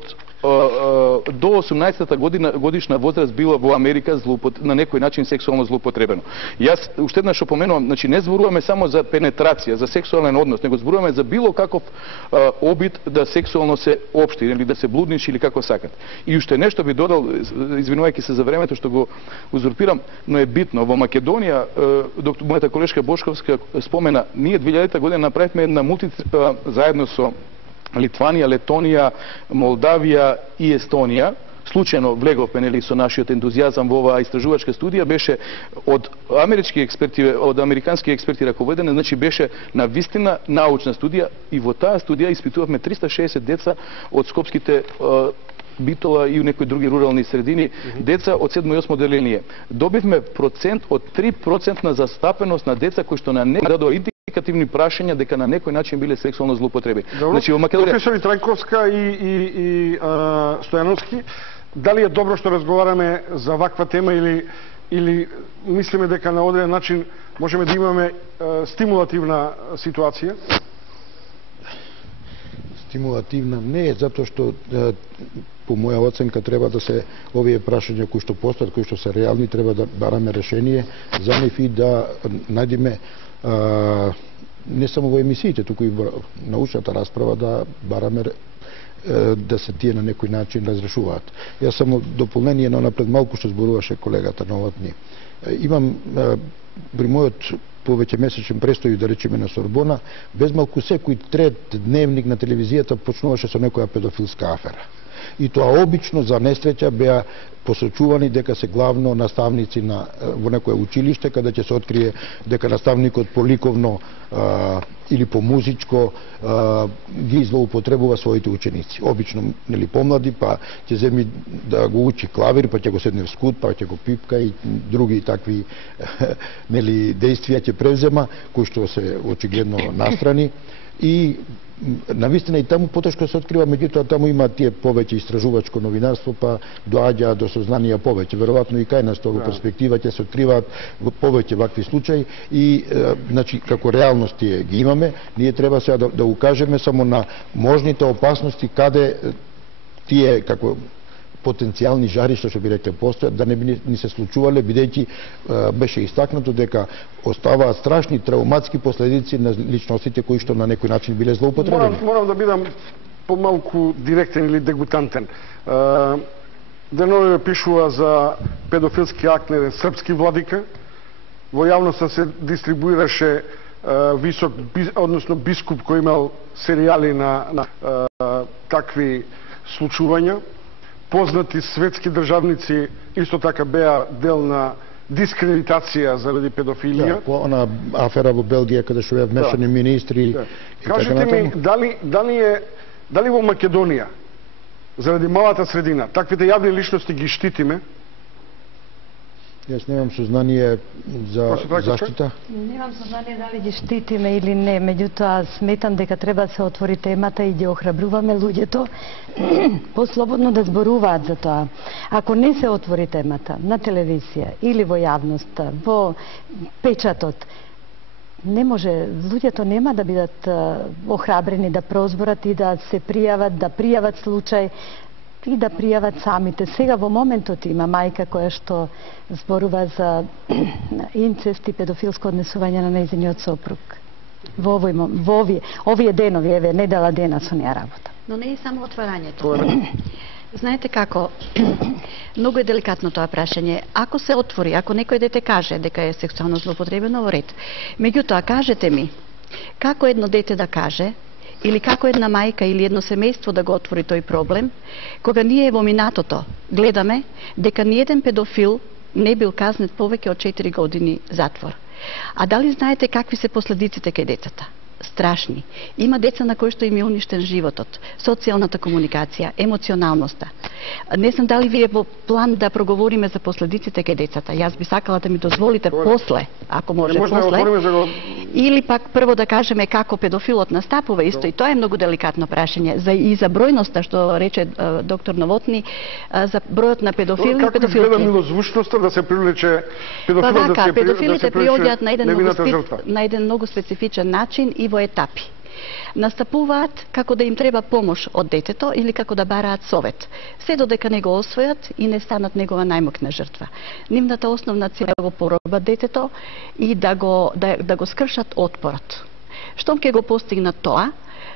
до 18-та годишна возраст била во Америка на некој начин сексуално злоупотребено. Јас уште еднаш опоменувам, значи не зборуваме само за пенетрација, за сексуален однос, него зборуваме за било каков обид да сексуално се општи или да се блудничи или како сакат. И уште нешто би додал, извинувајќи се за времето што го узурпирам, но е битно. Во Македонија, мојата колешка Бошковска спомена, ние 2000-та година направивме една заедно со Литванија, Летонија, Молдавија и Естонија. Случајно влеговме нели со нашиот ентузијазам во оваа истражувачка студија, беше од американски експерти раководена, значи беше на вистина научна студија и во таа студија испитувавме 360 деца од скопските Битола и некои други рурални средини, деца од 7 и 8 оделение. Добивме процент од 3% на застапеност на деца кои што на не дадоа индикативни прашања дека на некој начин биле сексуално злоупотреби. Значи во Македонија професори Трајковска и Стојановски, дали е добро што разговараме за ваква тема или мислиме дека на одреден начин можеме да имаме стимулативна ситуација? Стимулативна не е, затоа што по моја оценка треба да се овие прашања кои што постојат, кои што се реални, треба да бараме решение за нив и да најдеме не само во емисиите, туку и во научната расправа да бараме да се тие на некој начин разрешуваат. Јас само дополнение на напред малку што зборуваше колегата Новотни. Имам при мојот повеќе месечен престој, да речеме, на Сорбона, без малку секој трет дневник на телевизијата почнуваше со некоја педофилска афера. И тоа обично за несреќа беа посочувани дека се главно наставници во некое училиште, каде ќе се открие дека наставникот по ликовно или по музичко ги злоупотребува своите ученици. Обично, нели, помлади, па ќе земи да го учи клавир, па ќе го седне в скут, па ќе го пипка и други такви нели действија ќе превзема, кои што се очигледно настрани. И навистина и таму потешко се открива, меѓутоа таму има тие повеќе истражувачко новинарство, па доаѓа до сознанија повеќе. Веројатно и кај нас тоа во перспектива ќе се откриваат повеќе вакви случаи и значи како реалност тие ги имаме, ние треба сега да укажеме само на можните опасности каде тие како потенцијални жаришта, што би рекле, постојат, да не би ни се случувале, бидејќи беше истакнато дека оставаат страшни травматски последици на личностите кои што на некој начин биле злоупотребени. Морам да бидам помалку директен или дегутантен. Денове пишува за педофилски акт на српски владика. Во јавноста се дистрибуираше висок, односно бискуп кој имал серијали на такви случувања. Познати светски државници исто така беа дел на дискредитација заради педофилија. По она афера во Белгија каде што беа вмешани министри. Кажете ми, дали во Македонија заради малата средина таквите јавни личности ги штитиме? Јас немам сознание за заштита. Немам сознание дали ги штитиме или не, меѓутоа сметам дека треба да се отвори темата и ги охрабруваме луѓето послободно да зборуваат за тоа. Ако не се отвори темата на телевизија или во јавноста, во печатот, не може, луѓето нема да бидат охрабрени да прозборат и да се пријават, да пријават случај и да пријават самите. Сега во моментот има мајка која што зборува за инцест и педофилско однесување на нејзиниот сопруг. Во овие денови, еве, недела дена со неја работа. Но не е само отварањето. Знаете како, многу е деликатно тоа прашање. Ако се отвори, ако некој дете каже дека е сексуално злоупотребено, во ред. Меѓутоа, кажете ми, како едно дете да каже, или како една мајка или едно семејство да го отвори тој проблем, кога ние во минатото гледаме дека ниеден педофил не бил казнет повеќе од 4 години затвор. А дали знаете какви се последиците кај децата? Страшни. Има деца на кои што им е уништен животот, социјалната комуникација, емоционалноста. Не знам дали вие во план да проговориме за последиците кај децата. Јас би сакала да ми дозволите после, ако може после. Или пак прво да кажеме како педофилот настапува, исто и тоа е многу деликатно прашање. И за бројноста, што рече доктор Новотни, за бројот на педофили и педофилки. Како изгледа милозвучноста да се привлече педофилот, да се педофилите приоѓаат на еден многу специфичен начин и во етапи. Настапуваат како да им треба помош од детето или како да бараат совет, се додека не го освојат и не станат негова најмокна жртва. Нивната основна цел е да го поробат детето и да го скршат отпорот. Штом ќе го постигнат тоа,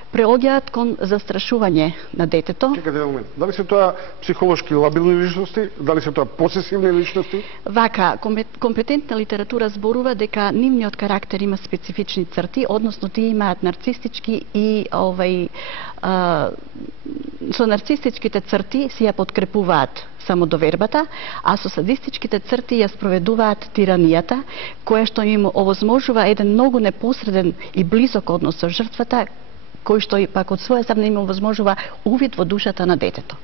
преоѓаат кон застрашување на детето. Чекате момент. Дали се тоа психолошки лабилни личности? Дали се тоа посесивни личности? Вака, компетентна литература зборува дека нивниот карактер има специфични црти, односно тие имаат нарцистички и со нарцистичките црти си ја подкрепуваат самодовербата, а со садистичките црти ја спроведуваат тиранијата, која што им овозможува еден многу непосреден и близок однос со жртвата, кој што и пак од своја страна им овозможува увид во душата на детето.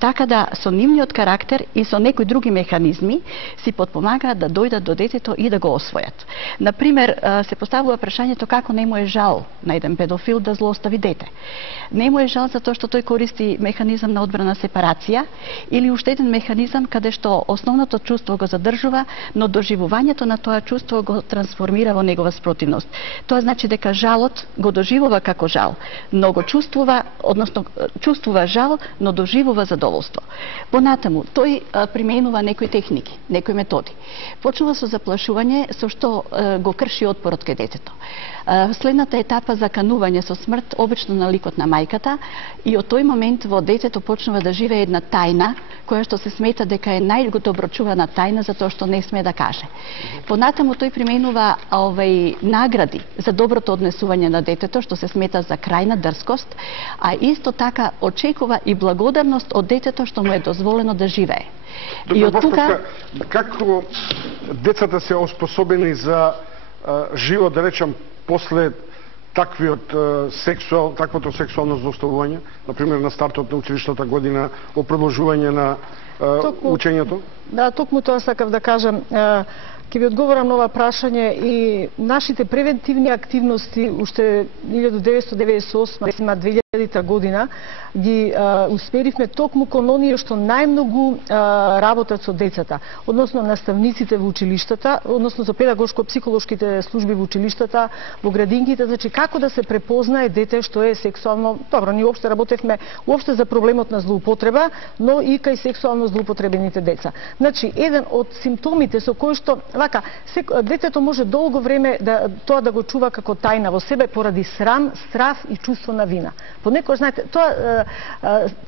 Така да со нивниот карактер и со некои други механизми си потпомагаат да дојдат до детето и да го освојат. Например, се поставува прашањето како не му е жал на еден педофил да злостави дете. Не му е жал затоа што тој користи механизам на одбрана сепарација или уште еден механизам каде што основното чувство го задржува, но доживувањето на тоа чувство го трансформира во негова спротивност. Тоа значи дека жалот го доживува како жал, многу чувствува, односно чувствува жал, но доживува задоволство. Понатаму, тој применува некои техники, некои методи. Почнува со заплашување со што го крши отпорот кај детето. Следната етапа за канување со смрт, обично на ликот на мајката, и од тој момент во детето почнува да живее една тајна, која што се смета дека е најдобро чувана тајна затоа што не сме да каже. Понатаму тој применува награди за доброто однесување на детето, што се смета за крајна дрскост, а исто така очекува и благодарност од детето што му е дозволено да живее. И од тука како децата се оспособени за живот, да речам, после таквото сексуално злоставување, например на стартот на училиштната година, о продолжување на учењето? Да, токму тоа сакав да кажам. Ќе ви одговорам на ова прашање и нашите превентивни активности уште 1998 2000 година ги усмеривме токму кон оние што најмногу работат со децата, односно наставниците во училиштата, односно со педагошко-психолошките служби во училиштата, во градинките, значи како да се препознае дете што е сексуално. Добро, ние опште работевме уопште за проблемот на злоупотреба, но и кај сексуално злоупотребените деца. Значи, еден од симптомите со кои што детето може долго време тоа да го чува како тајна во себе поради срам, страф и чувство на вина. Понекогаш, знаете,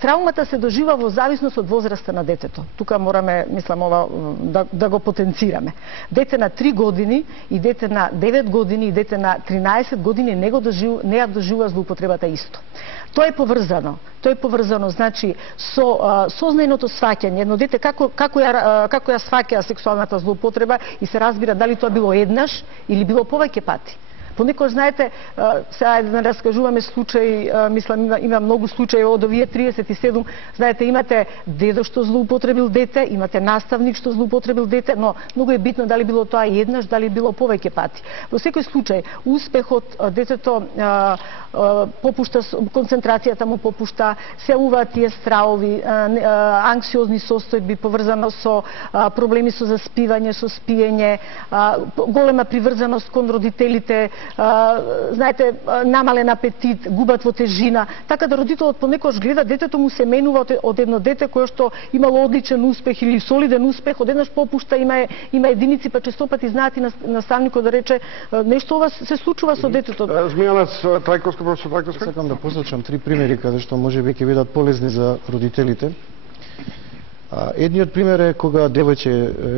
траумата се дожива во зависност од возраста на детето. Тука мораме, мислам, ова да го потенцираме. Дете на 3 години и дете на 9 години и дете на 13 години не ја доживува злоупотребата исто. Тоа е поврзано. Значи, со сознајното сваќање. Едно дете како ја сваќа сексуалната злоупотреба и се разбира дали тоа било еднаш или било повеќе пати. Понекогаш, знаете, сега да раскажуваме случаи, мислам, има многу случаи од овие 37, знаете, имате дедо што злоупотребил дете, имате наставник што злоупотребил дете, но многу е битно дали било тоа еднаш, дали било повеќе пати. Во секој случај, успехот, детето попушта, концентрацијата му попушта, се уваат тие стравови, анксиозни состојби поврзано со проблеми со заспивање, со спиење, голема приврзаност кон родителите, знаете, намален апетит, губат во тежина, така да родителот понекогаш гледа детето му се менува од едно дете кое што имало одличен успех или солиден успех, одеднаш попушта, има единици, па честопати знаат и наставникот да рече нешто ова се случува со детето. Змијанац Трајковска, професор Трајковска. Сакам да посочам 3 примери каде што можеби ќе бидат полезни за родителите. Едниот пример е кога девојче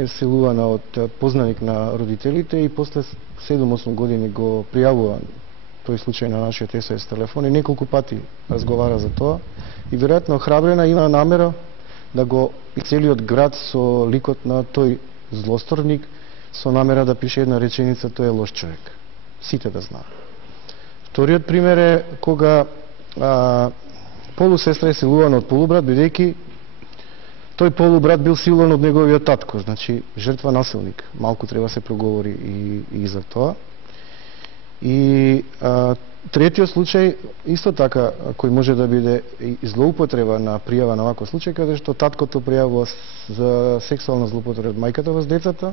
е силувана од познаник на родителите и после 7-8 години го пријавува тој случај на нашиот СОС телефон и неколку пати разговара за тоа и веројатно храбрена има намера да го и целиот град со ликот на тој злосторник со намера да пише една реченица: тој е лош човек. Сите да знаат. Вториот пример е кога полусестра е силувана од полубрат, бидејќи тој полубрат бил силуван од неговиот татко, значи жртва насилник. Малку треба се проговори и за тоа. И третиот случај, исто така, кој може да биде злоупотреба на пријава на ваков случај, каде што таткото пријавува за сексуална злоупотреба од мајката во децата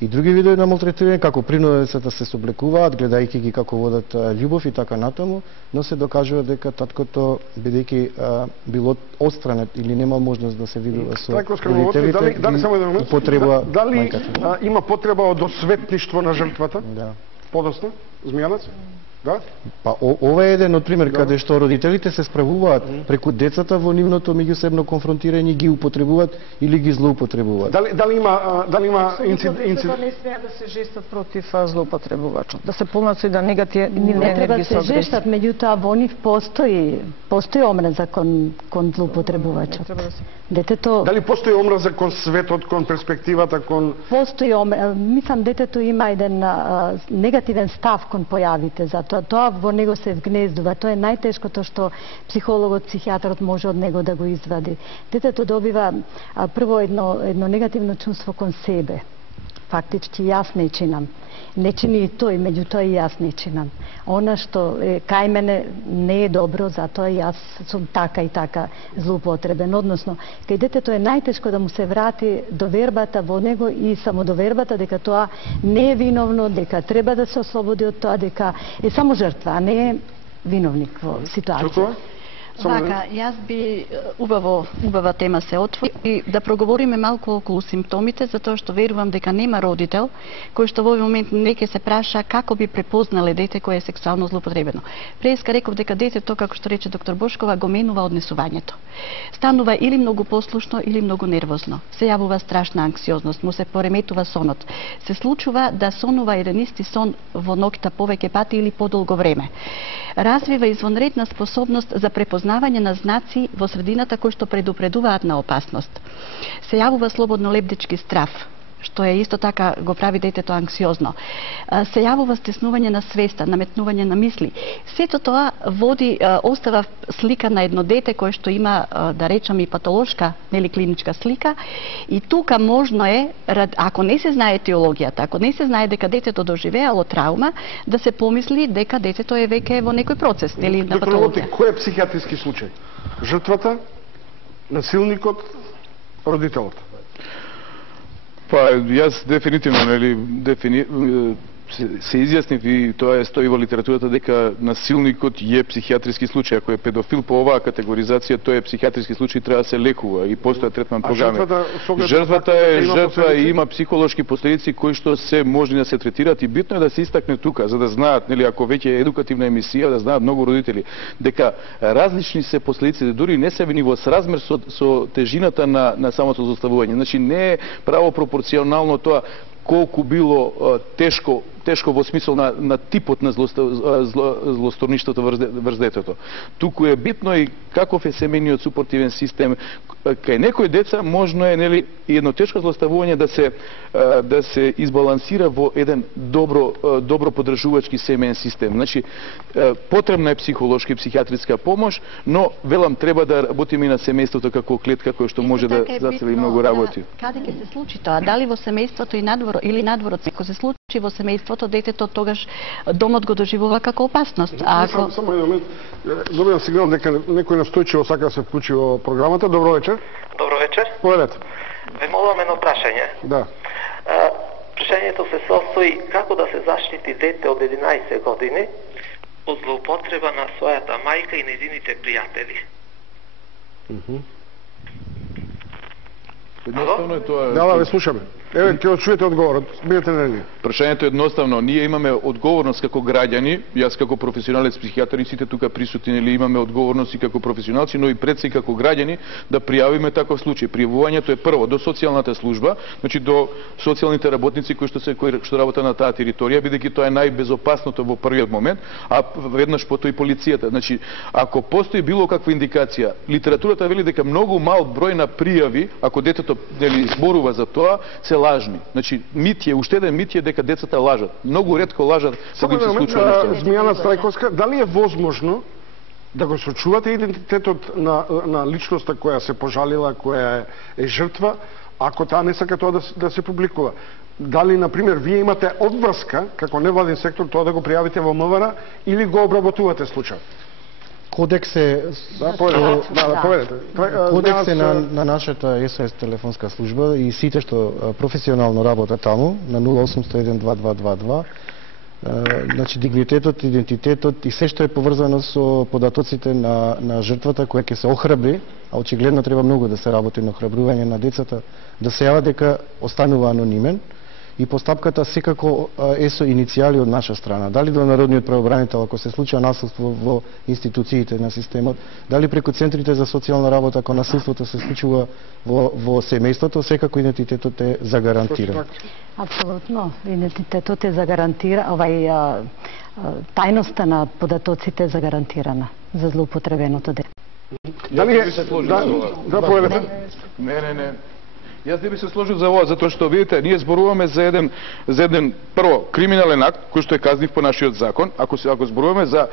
и други видови на малтретирање, како принуда децата се сооблекуваат, гледајќи ги како водат љубов и така натаму, но се докажува дека таткото, бидејќи било отстранет или немал можност да се видува со родителите, употребува мајката. Дали има потреба од осветништво на жртвата? Да. Подосна? Змијанац? Да? Па ова е еден од пример каде што родителите се справуваат преку децата во нивното меѓусебно конфронтирање, ги употребуваат или ги злоупотребуваат. Дали има инцидент? Не смеа да се жестат против злоупотребувачот, да се полнат со да негативни не треба да се жестат, меѓутоа во нив постои омраза кон злоупотребувачот. Детето Дали постои омраза кон светот, кон перспективата, кон Постои омраза, мислам детето има еден негативен став кон појавите за тоа во него се вгнездува. Тоа е најтешкото што психологот, психијатрот може од него да го извади. Детето добива прво едно негативно чувство кон себе. Фактички јас не чинам. Не чини и тој, меѓутоа и јас не чинам. Она што е кај мене не е добро, затоа јас сум така и така злоупотребен. Односно, кај детето е најтешко да му се врати довербата во него и самодовербата дека тоа не е виновно, дека треба да се ослободи од тоа, дека е само жртва, а не виновник во ситуација. Вака, јас би убава тема се отвори и да проговориме малку околу симптомите, затоа што верувам дека нема родител кој што во овој момент не ќе се праша како би препознале дете кое е сексуално злоупотребено. Преска реков дека детето, како што рече доктор Бошкова, го менува однесувањето. Станува или многу послушно или многу нервозно. Се јавува страшна анксиозност, му се пореметува сонот. Се случува да сонува еден исти сон во ноќта повеќе пати или подолго време. Развива извонредна способност за препознавање на знаци во средината кои што предупредуваат на опасност. Се јавува слободно лебдички страв, што е исто така го прави детето анксиозно. Се јавува стеснување на свеста, наметнување на мисли. Сето тоа води, остава слика на едно дете кое што има, да речам, и патолошка, нели, клиничка слика. И тука можно е, ако не се знае етиологијата, ако не се знае дека детето доживеало траума, да се помисли дека детето е веќе во некој процес, нели, на патологија. Кој е психијатриски случај? Жртвата, насилникот, родителот? Па, јас дефинитивно, нели, се изјаснив и тоа стои во литературата дека насилникот е психијатриски случај. Ако е педофил по оваа категоризација, тој е психијатриски случај, треба да се лекува и постојат третман програми. Жртвата е жртва и има психолошки последици кои што се можни да се третираат и битно е да се истакне тука, за да знаат, нели, ако веќе е едукативна емисија, да знаат многу родители дека различни се последици, дури не се вини во сразмер со тежината на самото злоставување. Значи не е право пропорционално тоа колку било тешко во смисол на типот на злосторништвото врз детето. Туку е битно и каков е семејниот супортивен систем. Кај некои деца можно е, нели, и едно тешко злоставување да се избалансира во еден добро поддржувачки семеен систем. Значи потребна е психолошка и психијатриска помош, но велам треба да работиме и на семејството како клетка која што може да зацели многу работи. Каде ќе се случи тоа? Дали во семејството и надворот? Ако се случи во семејството, детето тогаш домот го доживува како опасност. Само еден момент, добивам сигнал дека некој настојчиво сака да се вклучи во програмата. Добро вечер. Добро вечер. Повелете. Ве молам едно прашање. Да. Прашањето се состои како да се заштити дете од 11 години од злоупотреба на својата мајка и нејзините пријатели. Едноставно е тоа. Да, ве слушаме. Еве, ќе чуете одговорот. Бидете на линија. Прашањето е едноставно. Ние имаме одговорност како граѓани, јас како професионалец психијатар и сите тука присутни, или имаме одговорност и како професионалци, но и пред се како граѓани да пријавиме таков случај. Пријавувањето е прво до социјалната служба, значи до социјалните работници кои што работат на таа територија, бидејќи тоа е најбезопасното во првиот момент, а веднаш потоа и полицијата. Значи, ако постои било каква индикација, литературата вели дека многу мал број на пријави, ако детето зборува за тоа, се лажни. Значи, уште еден мит е дека децата лажат. Многу ретко лажат кога им се случува нешто. Змијана Страјковска, дали е возможно да го сочувате идентитетот на личноста која се пожалила, која е жртва, ако таа не сака тоа да се публикува? Дали, например, вие имате одврска, како невладин сектор, тоа да го пријавите во МВР или го обработувате случајот? Кодекс е Кодекс е на нашата СОС телефонска служба и сите што професионално работат таму на 0801-2222. Значи дигнитетот, идентитетот и се што е поврзано со податоците на жртвата која ќе се охрабри, а очигледно треба многу да се работи на охрабрување на децата, да се јава дека останува анонимен. И постапката секако е со иницијали од наша страна. Дали до Народниот правобранител, ако се случува насилство во институциите на системот, дали преку центрите за социјална работа, ако насилството се случува во семејството, секако идентитетот е загарантиран. Апсолутно, идентитетот е загарантиран, тајноста на податоците е загарантирана за злоупотребеното дете. Дали е... Не. Јас не би се сложил за ова, затоа што, видите, ние зборуваме за еден прво, криминален акт, кој што е казнив по нашиот закон, ако зборуваме за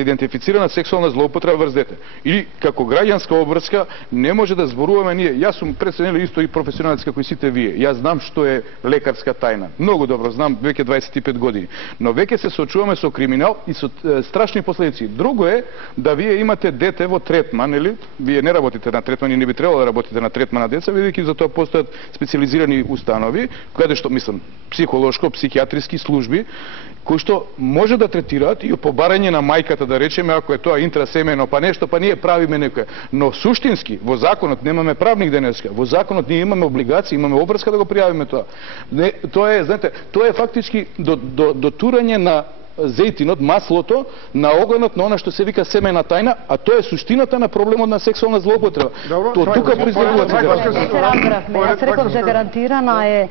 идентифицирана сексуална злоупотреба врз дете. Или како граѓанска обврска, не може да зборуваме ние. Јас сум представен исто и професионалец како и сите вие. Јас знам што е лекарска тајна. Многу добро знам, веќе 25 години. Но веќе се соочуваме со криминал и со страшни последици. Друго е да вие имате дете во третман, или вие не работите на третман и не би требало да работите на третман на деца, бидејќи за тоа постојат специализирани установи, каде што, мислам, психолошко, психијатриски служби, кои што може да третираат и побарање на мајката, да речеме, ако е тоа интрасемено, па нешто, па ние правиме некој. Но суштински, во законот, немаме правник денеска, во законот ние имаме облигации, имаме обврска да го пријавиме тоа. Не, тоа е, знаете, тоа е фактички дотурање на зејтинот, маслото, на огонот на она што се вика семена тајна, а тоа е суштината на проблемот на сексуална злоупотреба. Тоа тука произлегува разбравме. Јас реков за гарантирана е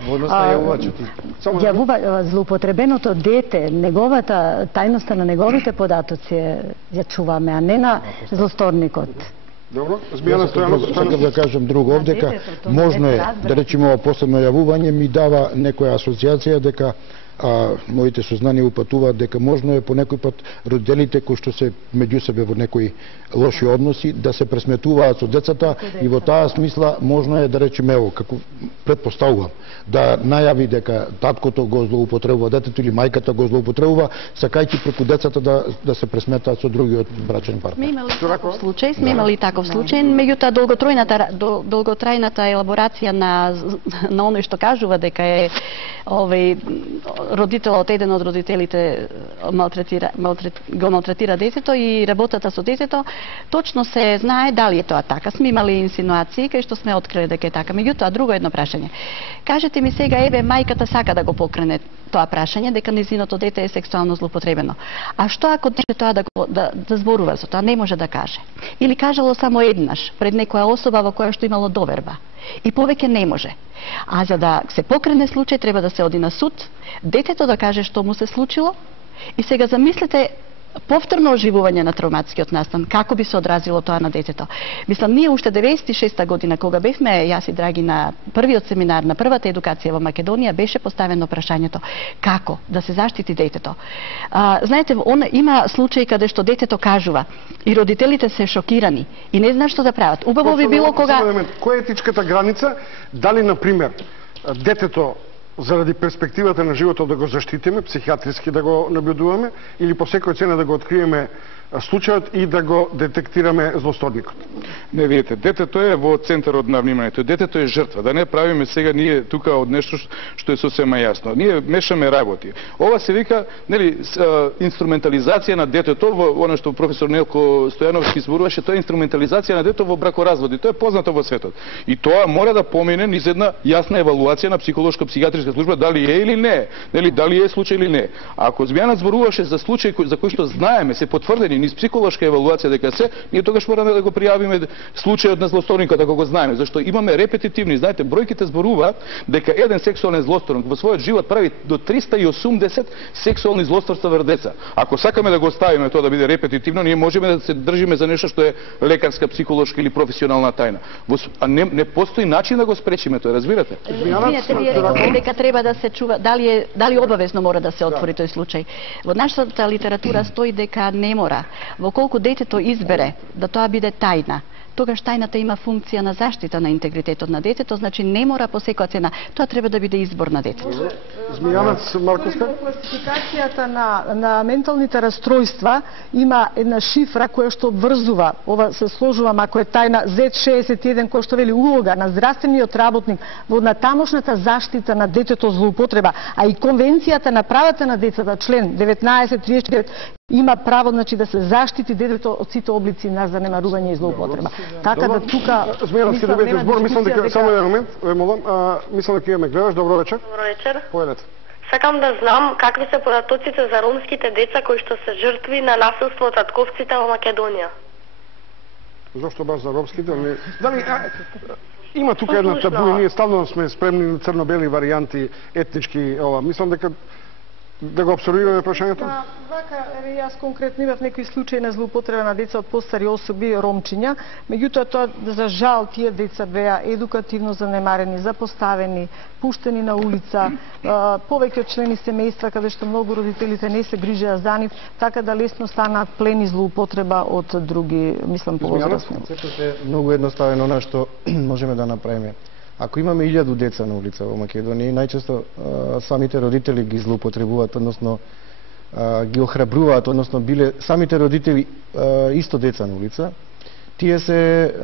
злоупотребеното дете, неговата тајноста на неговите податоци ја чуваме, а не на злосторникот. Добро, сакам да кажам друго овдека, можно е, да речеме, ова последно јавување ми дава некоја асоциација дека моите сознани упатуваат дека можно е по некој пат родителите кои што се меѓу себе во некои лоши односи да се пресметуваат со децата и во таа смисла можно е да речеме, ево, како предпоставувам, да најави дека таткото го злоупотребува детето или мајката го злоупотребува, сакајќи преку децата да се пресметаат со другиот брачен партнер. Сме имали таков случај, меѓутоа долготрајната елаборација на оној што кажува дека е родителот, еден од родителите го малтретира детето и работата со детето, точно се знае дали е тоа така. Сме имали инсинуации кај што сме открили дека е така. Меѓутоа, друго едно прашање. Кажете ми сега, еве, мајката сака да го покрене тоа прашање, дека нејзиното дете е сексуално злоупотребено. А што ако не тоа да зборува за тоа, не може да каже? Или кажало само еднаш пред некоја особа во која што имало доверба? И повеќе не може. А за да се покрене случај, треба да се оди на суд, детето да каже што му се случило, и сега замислете повторно оживување на травматскиот настан, како би се одразило тоа на детето. Мислам, ние уште 96-та година, кога бевме, јас и Драги, на првиот семинар, на првата едукација во Македонија, беше поставено прашањето како да се заштити детето. Знаете, има случаи каде што детето кажува и родителите се шокирани и не знаат што да прават. Убаво би било кога... Која е етичката граница? Дали, например, детето заради перспективата на животот да го заштитиме, психијатриски да го наблюдуваме, или по секој цена да го откриеме случајот и да го детектираме злосторникот? Не, видите, детето е во центарот на вниманието. Детето е жртва. Да не правиме сега ние тука од нешто што е сосема јасно. Ние мешаме работи. Ова се вика, нели, инструментализација на детето, во она што професор Нелко Стојановски зборуваше, тоа е инструментализација на детето во бракоразводи. Тоа е познато во светот. И тоа мора да помине низ една јасна евалуација на психолошко-психијатриска служба, дали е или не е, нели, дали е случај или не е. А ако Змијанат зборуваше за случаи за кои што знаеме, се потврдени низ психолошка евалуација дека се, ние тогаш мораме да го пријавиме случајот на злосторникот, ако го знаеме, зашто имаме репетитивни, знаете, бројките зборуваат дека еден сексуален злосторник во својот живот прави до 380 сексуални злосторства врз деца. Ако сакаме да го оставиме тоа да биде репетитивно, ние можеме да се држиме за нешто што е лекарска, психолошка или професионална тајна. А не постои начин да го спречиме тоа, разбирате? Извинете, вие реколте дека треба да се чува, дали обавезно мора да се отвори тој случај. Во нашата литература стои дека не мора. Во колку детето избере да тоа биде тајна, тогаш тајната има функција на заштита на интегритетот на детето, значи не мора по секоја цена. Тоа треба да биде избор на детето. Змијанец Марковска? Класификацијата на менталните растројства има една шифра која што обврзува, ова се сложувам ако е тајна, Z61, која што вели улога на здравствениот работник во тамошната заштита на детето злоупотреба, а и конвенцијата на правата на децата, член 1939, има право, значи, да се заштити детето од сите облици на занемарување и злоупотреба. Така да тука... Змијанец, ќе добиете збор, мислам дека само еден момент, ве молам, мислам дека имаме гледаш, добро вечер. Добро вечер. Поедете. Сакам да знам какви се податоците за ромските деца кои што се жртви на насилство од татковците во Македонија. Зошто баш за ромските? Дали има тука една табу и ние ставно сме спремни на црно-бели варијанти етнички, мислам дека да го обсервираме прашањето? Вака, јас конкретно имав некои случаи на злоупотреба на деца од постари особи, ромчиња, меѓутоа тоа за жал тие деца беа едукативно занемарени, запоставени, пуштени на улица, повеќе од члени семејства каде што многу родителите не се грижеа за нив, така да лесно станаат плени злоупотреба од други, мислам, повозрастни. Сепак е многу едноставено она што можеме да направиме. Ако имаме 1000 деца на улица во Македонија, најчесто самите родители ги злоупотребуваат, односно ги охрабруваат, односно биле самите родители исто деца на улица, тие се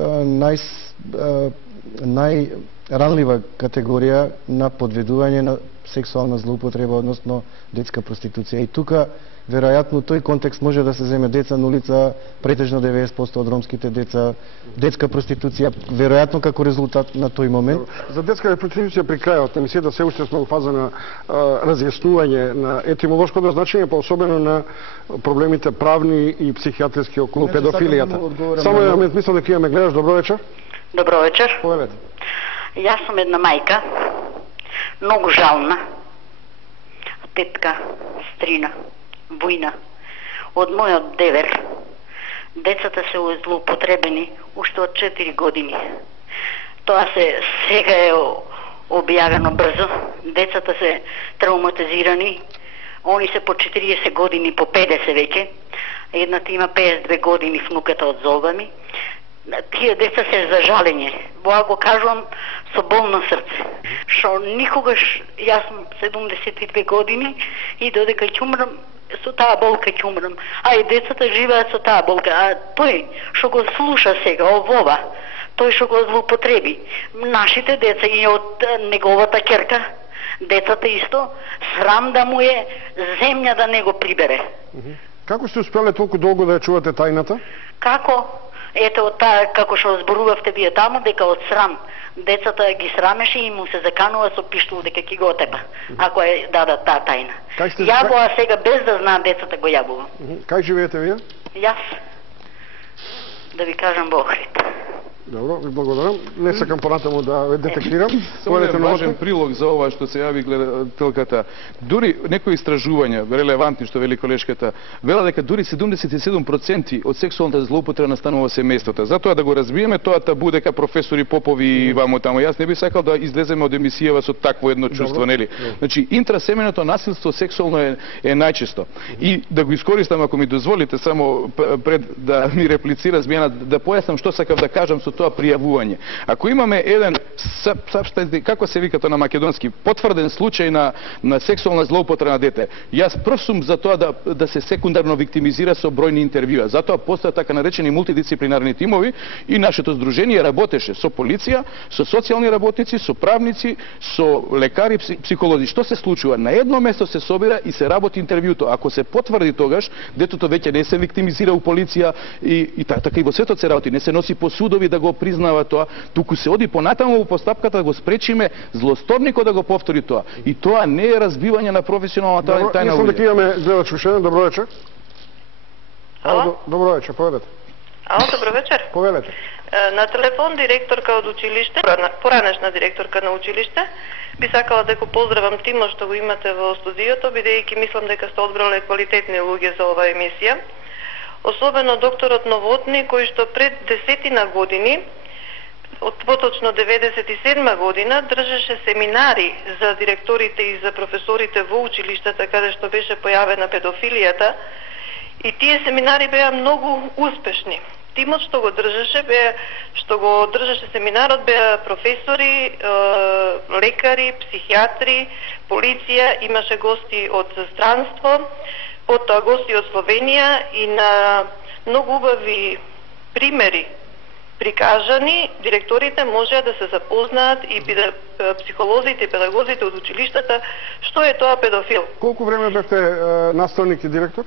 најранлива категорија на подведување на сексуална злоупотреба, односно детска проституција. И тука, веројатно, тој контекст може да се земе деца на улица, претежно 90% од ромските деца, детска проституција, веројатно како резултат на тој момент. За детска проституција при крајот на емисијата се уште сме во фаза на разјаснување на етимолошкото значење, па особено на проблемите правни и психијатриски околу педофилијата. Само еден момент, мислам дека имаме гледаш. Добро вечер. Добро вечер. Повелете. Јас сум една мајка, многу жална, тетка, стрина, војна. Од мојот девер, децата се злоупотребени уште од 4 години. Тоа сега е објавено брзо, децата се травматизирани, они се по 40 години, по 50 веќе, едната има 52 години, внуката од зоба ми. Тие деца се за жалење. Боа го кажувам со болно срце. Шо никогаш, јас сум 72 години и додека ќе умрам, со таа болка ќе умрам. А и децата живеат со таа болка. А тој што го слуша сега, овова, тој што го злоупотреби. Нашите деца и од неговата ќерка, децата исто, срам да му е земја да не го прибере. Како сте успеле толку долго да ја чувате тајната? Како? Ето од таа, како што зборувавте вие таму, дека од срам децата ги срамеше и му се заканува со пиштол дека ќе го отепа, ако е дадат таа тајна. Јабува сега без да знаат децата го јабува. Кај живеете вие? Јас, да ви кажам во Охрид. Добро, ви благодарам. Не сакам понатаму да ве детектирам. Само еден важен прилог за ова што се јави гледателката. Дури некои истражувања, релевантни што вели колешката, вела дека дури 77% од сексуалната злоупотреба настанува во семејството. Затоа да го разбиеме тоа табу дека професори попови и вамо таму. Јас не би сакал да излеземе од емисијава со такво едно чувство, нели? Значи, интрасемејното насилство сексуално е најчесто. И да го искористам, ако ми дозволите, само пред да ми реплицира Змијана, да појаснам што сакав да кажам со тоа пријавување. Ако имаме еден, како се вика тоа на македонски, потврден случај на сексуална злоупотреба на дете, јас прв сум за тоа да се секундарно виктимизира со бројни интервјуа. Затоа постојат така наречени мултидисциплинарни тимови и нашето здружение работеше со полиција, со социјални работници, со правници, со лекари, психолози. Што се случува? На едно место се собира и се работи интервјуто. Ако се потврди тогаш, детето веќе не се виктимизира у полиција и така и во светот се работи, не се носи по судови да го признава тоа, туку се оди понатаму во постапката да го спречиме злосторникот да го повтори тоа. И тоа не е разбивање на професионалната тајна. Мислам дека имаме гледач уште еден. Добро вечер. Ало? Добро вечер, повелете. Ало, добро вечер. Повелете. На телефон директорка од училиште, поранешна директорка на училиште, би сакала да го поздравам тимот што го имате во студиото, бидејќи мислам дека сте одбрале квалитетни луѓе за оваа емисија. Особено докторот Новотни, кој што пред 10 години, поточно 97 година, држеше семинари за директорите и за професорите во училиштата, каде што беше појавена педофилијата, и тие семинари беа многу успешни. Тимот што го држеше семинарот беа професори, лекари, психијатри, полиција, имаше гости од странство, потоа гости од Словенија и на многу убави примери прикажани, директорите можеа да се запознаат и психолозите и педагозите од училиштата што е тоа педофил. Колку време бевте наставник и директор?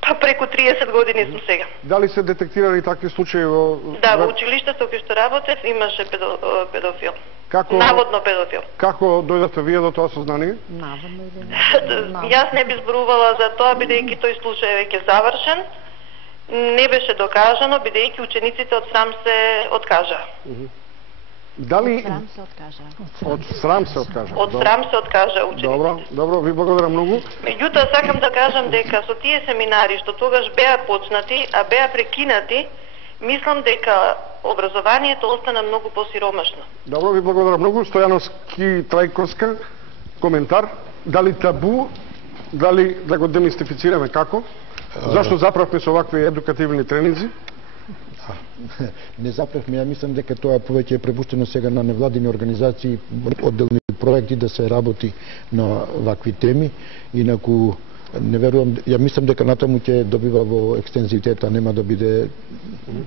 Па преку 30 години сум сега. Дали се детектирали такви случаи во... Да, во училиштето кај што работев имаше педофил. Како... Наводно педофил. Како дојдете вие до тоа сознание? Наводно или не? Јас не би зборувала за тоа, бидејќи тој случај е веќе завршен. Не беше докажано, бидејќи учениците од срам се откажаа. Дали... Од срам се откажа. Од срам се откажа. Од срам се откажа учениците. Добро, ви благодарам многу. Меѓутоа сакам да кажам дека со тие семинари што тогаш беа почнати, а беа прекинати, мислам дека образованието остана многу посиромашно. Добро, ви благодарам многу. Стојановски Трајковска, коментар. Дали табу, дали да го демистифицираме, како? Зашто заправме со овакви едукативни тренинзи? Не заправме, ја мислам дека тоа повеќе е препуштено сега на невладини организации, одделни проекти да се работи на вакви теми. Инаку Не верувам, ја мислам дека натаму ќе добива во екстензитет, а нема да биде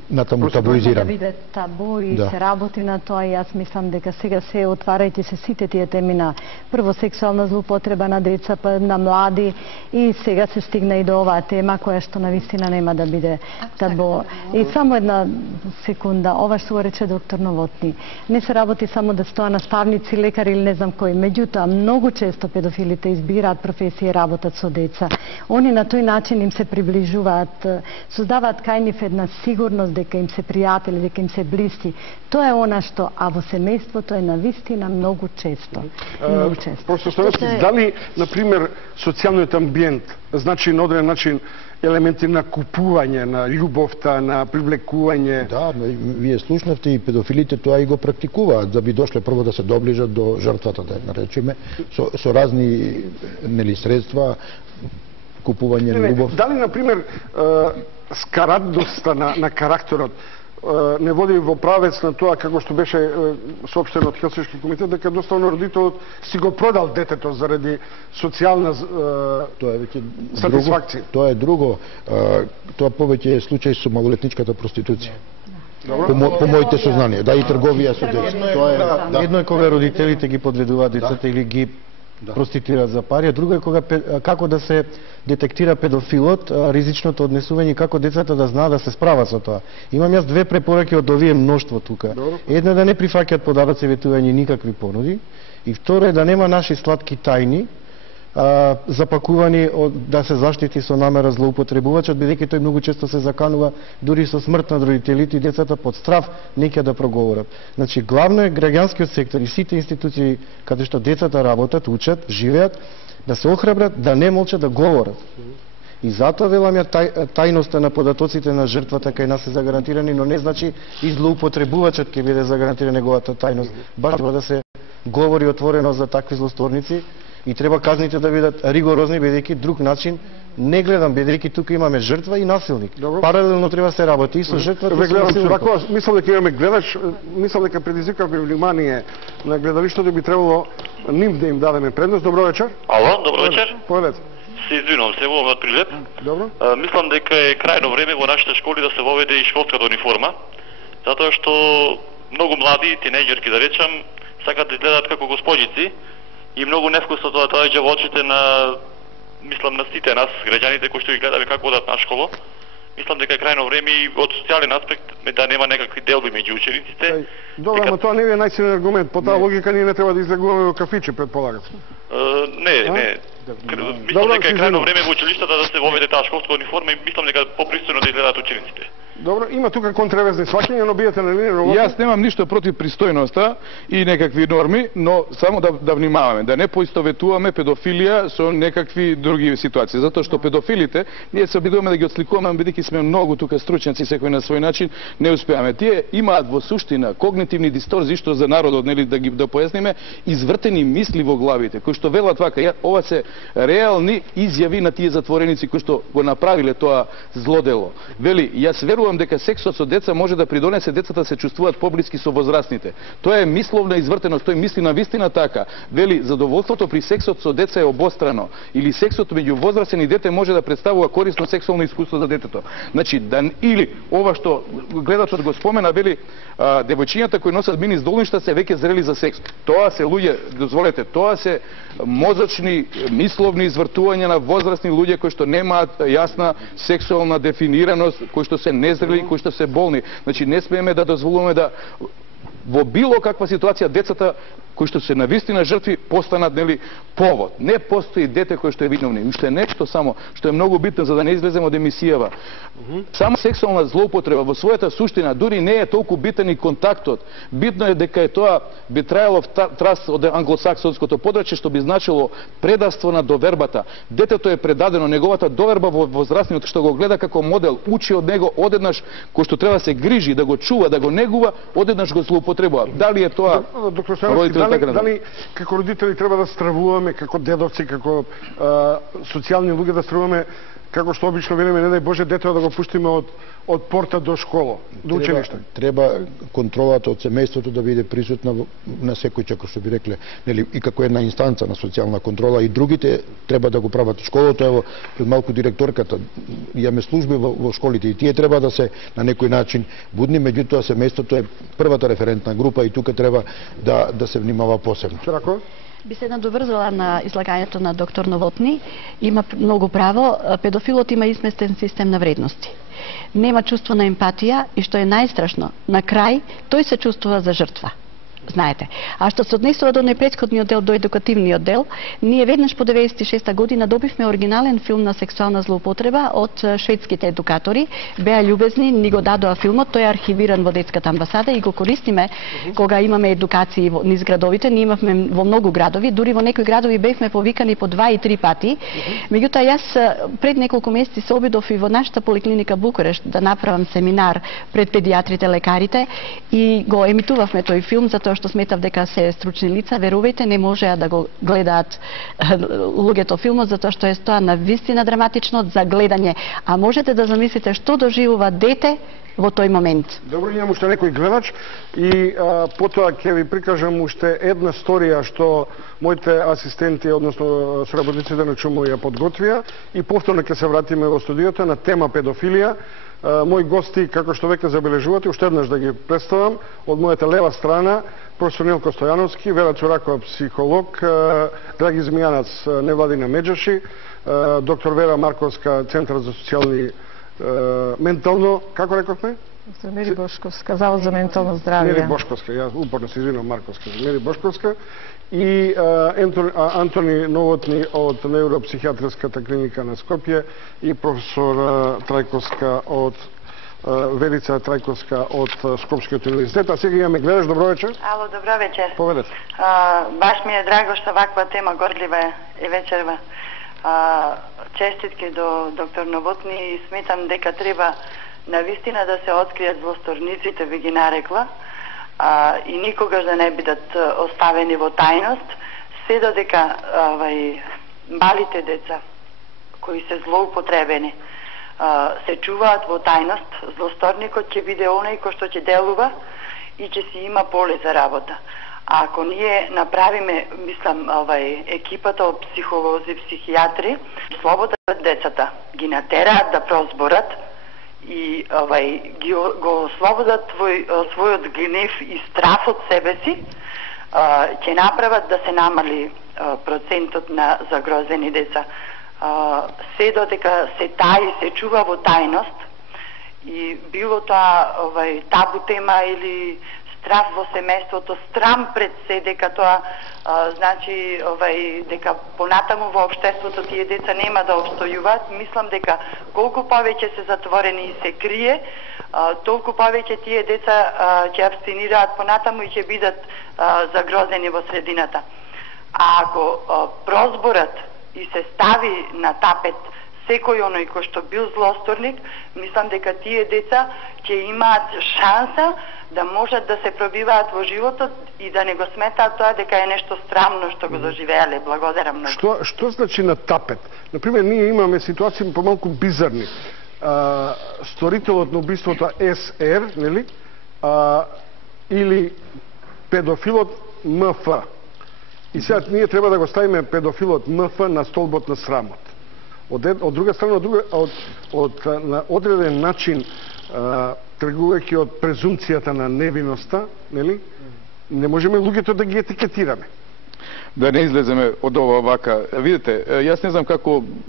натаму табуизиран. Да биде табу и се работи на тоа и јас мислам дека сега се отварајќи се сите тие теми на прво сексуална злоупотреба на деца, па на млади и сега се стигна и до оваа тема која што навистина нема да биде табу. И само една секунда, ова што рече доктор Новотни, не се работи само да стоа наставници, лекари или не знам кои, меѓутоа многу често педофилите избираат професија и работат со деца. Они на тој начин им се приближуваат, создаваат кај нив една сигурност дека им се пријатели, дека им се блиски. Тоа е она што, а во семејството е навистина многу често. Многу често. Просто дали, например, социјалниот амбиент, значи на одреден начин елементи на купување, на љубовта, на привлекување. Да, вие слушнавте и педофилите тоа и го практикуваат, да би дошле прво да се доближат до жртвата, да наречеме, со разни нели средства, купување на љубов. Дали, например, скарадноста на карактерот не води во правец на тоа како што беше соопштено од Хелсиншки комитет, дека едноставно родителот си го продал детето заради социјална сатисфакција. Тоа е друго. Тоа повеќе е случај со малолетничката проституција. По моите сознанија, да, и трговија со деца. Едно е кога родителите ги подведуваат децата или ги проститираат за пари, а друго е кога како да се детектира педофилот, ризичното однесување, како децата да знаат да се справат со тоа. Имам јас две препораки од овие мноштво тука. Едно е да не прифаќаат подароци, ветување никакви понуди, и второ е да нема наши сладки тајни запакувани да се заштити со намера злоупотребувачот, бидејќи тој многу често се заканува дури со смрт на родителите и децата под страв неќе да проговорат. Значи, главно е граѓанскиот сектор и сите институции каде што децата работат, учат, живеат, да се охрабрат, да не молчат, да говорат. И затоа велам ја тајноста на податоците на жртвата кај нас е загарантирани, но не значи и злоупотребувачот ќе биде загарантирана неговата тајност. Баш треба да се говори отворено за такви злосторници и треба казните да бидат ригорозни, бидејќи друг начин не гледам, бидејќи тука имаме жртва и насилник. Паралелно треба се работи и со жртвата и со насилникот. Мислам дека имаме гледач, мислам дека предизвикавме внимание на гледалиштето, би требало ним да им дадеме предност. Добро вечер. Ало, добро вечер. Повелете. Се извинувам се, во прилеп. Добро. Мислам дека е крајно време во нашите школи да се воведе и школската униформа, затоа што многу млади тинејџерки, да речам, сакат да изгледаат како госпожици и многу невкусно тоа доаѓа во очите на, мислам, на сите нас, граѓаните кои што ги гледаме како одат на школа. Мислам дека е крајно време и од социјален аспект да нема некакви делби меѓу учениците. Добро, ама тоа не е најсилен аргумент. По таа логика ние не треба да излегуваме во кафиче, предполагам. Не. Мислам дека е крајно време во училиштата да се воведе таа школска униформа и мислам дека попристојно да изгледаат учениците. Добро, има тука контравезни сваќања, но биете на линија. Јас немам ништо против пристојноста и некакви норми, но само да внимаваме, да не поистоветуваме педофилија со некакви други ситуации, затоа што педофилите ние се обидуваме да ги отсликуваме, бидејќи сме многу тука стручњаци секој на свој начин, не успеаме. Тие имаат во суштина когнитивни дисторзии, што за народот, нели, да појасниме, извртени мисли во главите, кои што велат вака, ова се реални изјави на тие затвореници кои што го направиле тоа злодело. Вели, јас верувам дека сексот со деца може да придонесе децата да се чувствуваат поблиски со возрастните. Тоа е мисловна извртеност, тој мисли на вистина така. Вели, задоволството при сексот со деца е обострано, или сексот меѓу возрастен и дете може да представува корисно сексуално искуство за детето. Значи, или ова што гледачот го спомена, вели, девојчињата кои носат мини здолништа се веќе зрели за секс. Тоа се луѓе, дозволете, тоа се мозочни, мисловни извртувања на возрастни луѓе кои што немаат јасна сексуална дефинираност, кои што се незрели, кои што се болни. Значи, не смееме да дозволуваме да во било каква ситуација децата кои што се навистина жртви постанат, нели, повод. Не постои дете кој што е виновни. Уште нешто само што е многу битно за да не излеземе од емисијава. Само сексуална злоупотреба во својата суштина дури не е толку битен и контактот. Битно е дека е тоа би траело траст од англосаксонското подрачје, што би значило предавство на довербата. Детето е предадено, неговата доверба во возрастниот што го гледа како модел, учи од него, одеднаш кој што треба да се грижи, да го чува, да го негува, одеднаш го злоупотребува. Дали е тоа родител Дали како родители треба да стравуваме, како дедовци, како социјални луѓе да стравуваме, како што обично велиме, не дај Боже, детето да го пуштиме од порта до школа, до училиште. Треба контролата од семејството да биде присутна на секој, како што би рекле, нели, и како една инстанца на социјална контрола, и другите треба да го прават. Школото, ево, пред малку директорката, имаме служби во школите и тие треба да се на некој начин будни, меѓутоа семејството е првата референтна група и тука треба да се внимава посебно. Би се надоврзала на излагањето на доктор Новотни. Има многу право. Педофилот има изместен систем на вредности. Нема чувство на емпатија и што е најстрашно, на крај тој се чувствува за жртва. Знаете. А што се однесува до непретходниот дел, до едукативниот дел, ние веднаш по 96 година добивме оригинален филм на сексуална злоупотреба од шведските едукатори. Беа љубезни, ни го дадоа филмот, тој е архивиран во детската амбасада и го користиме кога имаме едукации низ градовите. Ние имавме во многу градови, дури во некои градови бевме повикани по 2 и 3 пати. Меѓутоа јас пред неколку месеци се обидов и во нашата поликлиника Букурешт да направам семинар пред педиатрите, лекарите и го емитувавме тој филм затоа што сметав дека се стручни лица, верувајте, не можеа да го гледаат луѓето филмот, затоа што е тоа навистина драматично за гледање. А можете да замислите што доживува дете во тој момент. Добро, имам уште некој гледач и потоа ќе ви прикажам уште една сторија што моите асистенти, односно соработниците на ЧУМО ја подготвија и повторно ќе се вратиме во студиото на тема педофилија. Мои гости, како што веќе забележувате, уште еднаш да ги представам, од мојата лева страна, професор Нелко Стојановски, Вера Цуракова, психолог, Драги Змијанац, невладина Меджаши, доктор Вера Марковска, Центар за социјални ментално, како рековме? Мери Бошковска, Завод за ментално здравје. Мери Бошковска, ја упорно се извинувам, Марковска, Мери Бошковска и Антони Новотни од Невропсихијатриската клиника на Скопје и професор Трајковска од Верица Трајковска од Скопскиот универзитет. А сега имаме гледаш, добро вечер. Ало, добро вечер. Поведете. Баш ми е драго што ваква тема гордлива е вечерва. Честитки до доктор Новотни и сметам дека треба навистина да се откријат злосторниците, ви ги нарекла, и никогаш да не бидат оставени во тајност, се додека малите деца кои се злоупотребени се чуваат во тајност, злосторникот ќе биде оној кој што ќе делува и ќе си има поле за работа. А ако ние направиме, мислам, екипата од психолози, психијатри, слободат децата, ги натераат да прозборат и го ослободат својот гнев и страф од себе си, ќе направат да се намали процентот на загрозени деца. Се додека се таи, се чува во тајност и било тоа табу тема или страф во семејството, страм пред се дека тоа значи дека понатаму во општеството тие деца нема да обстојуваат. Мислам дека колку повеќе се затворени и се крие, толку повеќе тие деца ќе абстинираат понатаму и ќе бидат загрозени во средината. А ако прозборат и се стави на тапет секој оној кој што бил злосторник, мислам дека тие деца ќе имаат шанса да можат да се пробиваат во животот и да не го сметаат тоа дека е нешто срамно што го доживеале. Благодарам многу. Што значи на тапет? Например, ние имаме ситуации помалку бизарни. Сторителот на убиството СР, нели? Или педофилот МФ. И сега ние треба да го ставиме педофилот МФ на столбот на срамот. Од друга страна, на одреден начин, тргувајќи од презумцијата на невиноста, нели? Не можеме луѓето да ги етикетираме. Да не излеземе од ова вака. Видите, јас не знам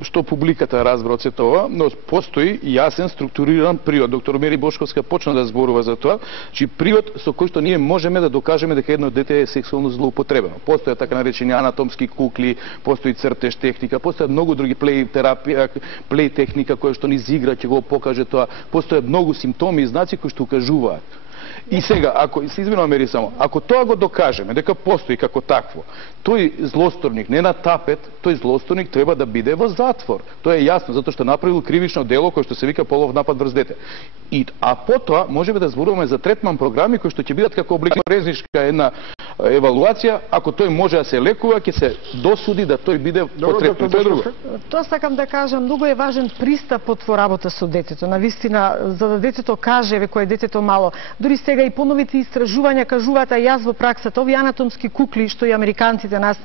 што публиката разбра од сето ова, но постои јасен структуриран приод. Доктор Мери Бошковска почна да зборува за тоа, че приод со кој што ние можеме да докажеме дека едно дете е сексуално злоупотребено. Постојат така наречени анатомски кукли, постои цртеж техника, постојат многу други плей терапија, плей техника која што ни зигра ќе го покаже тоа. Постојат многу симптоми и знаци кои што укажуваат. И сега, ако се извинувам Мери само, ако тоа го докажеме дека постои како такво, тој злосторник не на тапет, тој злосторник треба да биде во затвор. Тоа е јасно, затоа што направил кривично дело кој што се вика полов напад врз дете. А потоа можеме да зборуваме за третман програми кои што ќе бидат како облик резичка една евалуација, ако тој може да се лекува, ќе се досуди да тој биде потребен. Тоа е друго. Тоа сакам да кажам, многу е важен пристапот во работа со детето. Навистина, за да детето каже, кое детето мало. Дури сега и поновите истражувања кажуваат, а јас во праксата, овие анатомски кукли што и американците нас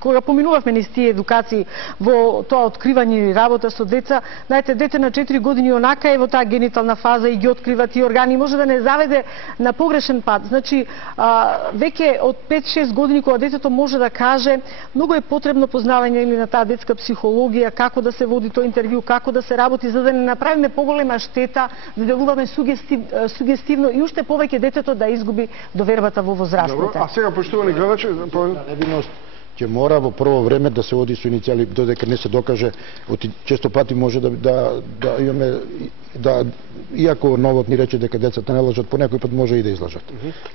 кога поминувавме низ тие едукации во тоа откривање и работа со деца, знаете, дете на 4 години онака е во таа генитална фаза и ги открива тие органи, може да не заведе на погрешен пат. Значи, веќе од 5-6 години кога детето може да каже, многу е потребно познавање или на таа детска психологија, како да се води тој интервју, како да се работи, за да не направиме поголема штета, да делуваме сугестивно и уште повеќе детето да изгуби довербата во возрастните. А сега, поштувани гледачи, невиност ќе мора во прво време да се оди со иницијали додека не се докаже, често пати може да имаме иако новот ни рече дека децата не лажат, по некој пат може и да излажат.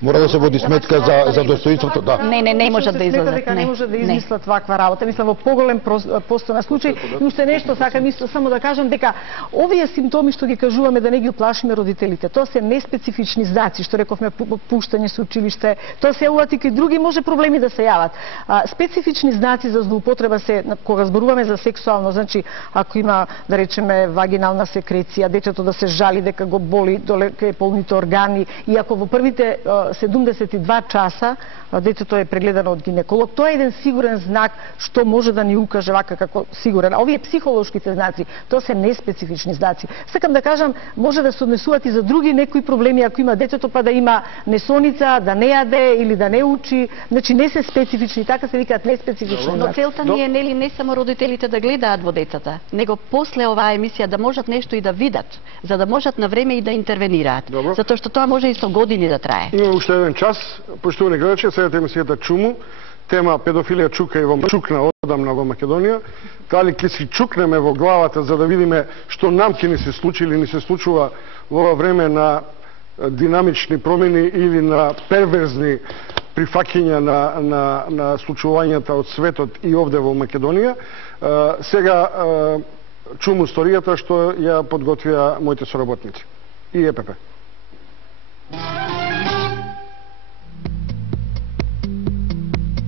Мора да се води сметка за достоинството, да. Не можат да излажат. Дека не може да измислат ваква работа. Мислам во поголем постојан случај. И уште нешто сакам исто само да кажам дека овие симптоми што ги кажуваме да не ги уплашиме родителите, тоа се неспецифични знаци, што рековме пуштање со училиште, тоа се јавуваат и кај други може проблеми да се јават. Специфични знаци за злоупотреба се кога зборуваме за сексуално, значи ако има да речеме вагинална секреција, детето да се жали дека го боли доле кај полните органи, и ако во првите 72 часа детето е прегледано од гинеколог, тоа е еден сигурен знак што може да ни укаже вака како сигурен. А овие психолошките знаци, тоа се неспецифични знаци. Сакам да кажам, може да се однесуваат и за други некои проблеми, ако има детето па да има несоница, да не јаде или да не учи, значи не се специфични, така се викаат неспецифични знаци. Но целта ни е нели не само родителите да гледаат во децата, него после оваа емисија да можат нешто и да видат, за да можат на време и да интервенираат. Затоа што тоа може и со години да трае. Има уште еден час, поштувани гледачи, следете емисијата Чуму, тема педофилија чука и во чукна одамна во Македонија. Дали ќе си чукнеме во главата за да видиме што нам ќе ни се случи или ни се случува во време на динамични промени или на перверзни прифаќања на случувањата од светот и овде во Македонија. Сега чуму историјата што ја подготвија моите соработници и ЕПП.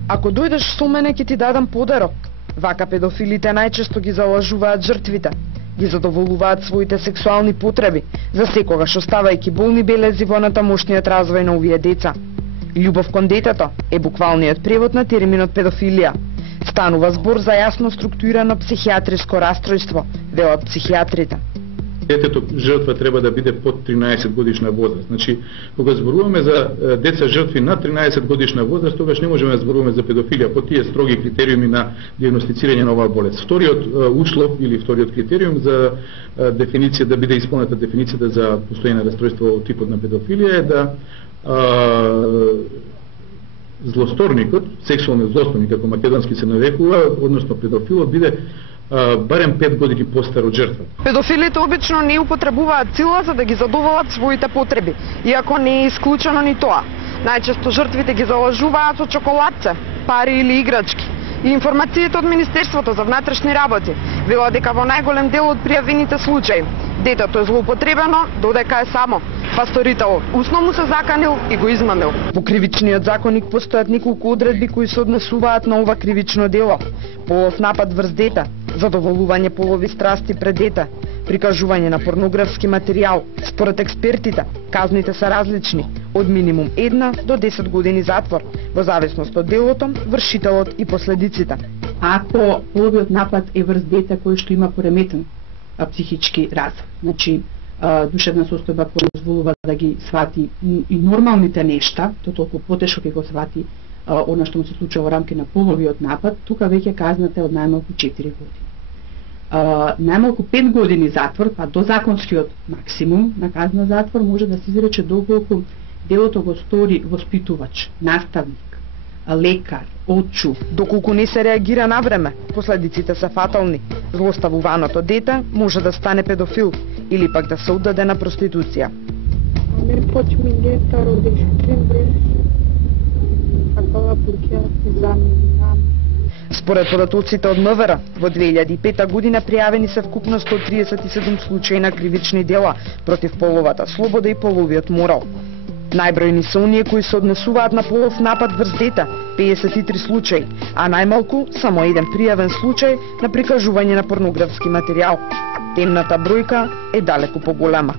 Ако дојдеш со мене, ќе ти дадам подарок. Вака педофилите најчесто ги залажуваат жртвите, ги задоволуваат своите сексуални потреби, за секогаш оставајќи болни белези во натамошниот развој на овие деца. Љубов кон детето е буквалниот превод на терминот педофилија. Станува збор за јасно структурирано психијатриско расстройство, велат психијатрите. Детето жртва треба да биде под 13 годишна возраст. Значи, кога зборуваме за деца жртви на 13 годишна возраст, тогаш не можеме да зборуваме за педофилија по тие строги критериуми на диагностицирање на оваа болест. Вториот услов или вториот критериум за дефиниција да биде исполнета дефиницијата за постојано расстройство од типот на педофилија е да злосторникот, сексуалниот злосторник, како македонски се нарекува, односно педофилот, биде барем 5 години постар од жртва. Педофилите обично не употребуваат сила за да ги задоволат своите потреби, иако не е исклучено ни тоа. Најчесто жртвите ги залажуваат со чоколадце, пари или играчки. И информациите од Министерството за внатрешни работи велат дека во најголем дел од пријавените случаи детето е злоупотребено додека е само, па сторителот усно му се заканил и го измамил. По кривичниот законник постојат неколку одредби кои се однесуваат на ова кривично дело: полов напад врз дете, задоволување полови страсти пред дете, прикажување на порнографски материјал. Според експертите, казните се различни, од минимум 1 до 10 години затвор, во зависност од делото, вршителот и последиците. Ако половиот напад е врз дете кој што има пореметен психички развој, значи душевна состојба која дозволува да ги свати и нормалните нешта, то толку потешко ќе го свати она што му се случува во рамки на половиот напад, тука веќе казната е од најмалку 4 години. Најмалку 5 години затвор, па до законскиот максимум на казна затвор може да се изрече доколку делото го стори воспитувач, наставник, лекар, отчу. Доколку не се реагира на време, последиците се фатални. Злоставуваното дете може да стане педофил или пак да се отдаде на проституција. Според податоците од МВР, во 2005 година пријавени се вкупно 137 случаи на кривични дела против половата слобода и половиот морал. Најбројни се оние кои се однесуваат на полов напад врз дете, 53 случаи, а најмалку само еден пријавен случај на прикажување на порнографски материјал. Темната бројка е далеку поголема.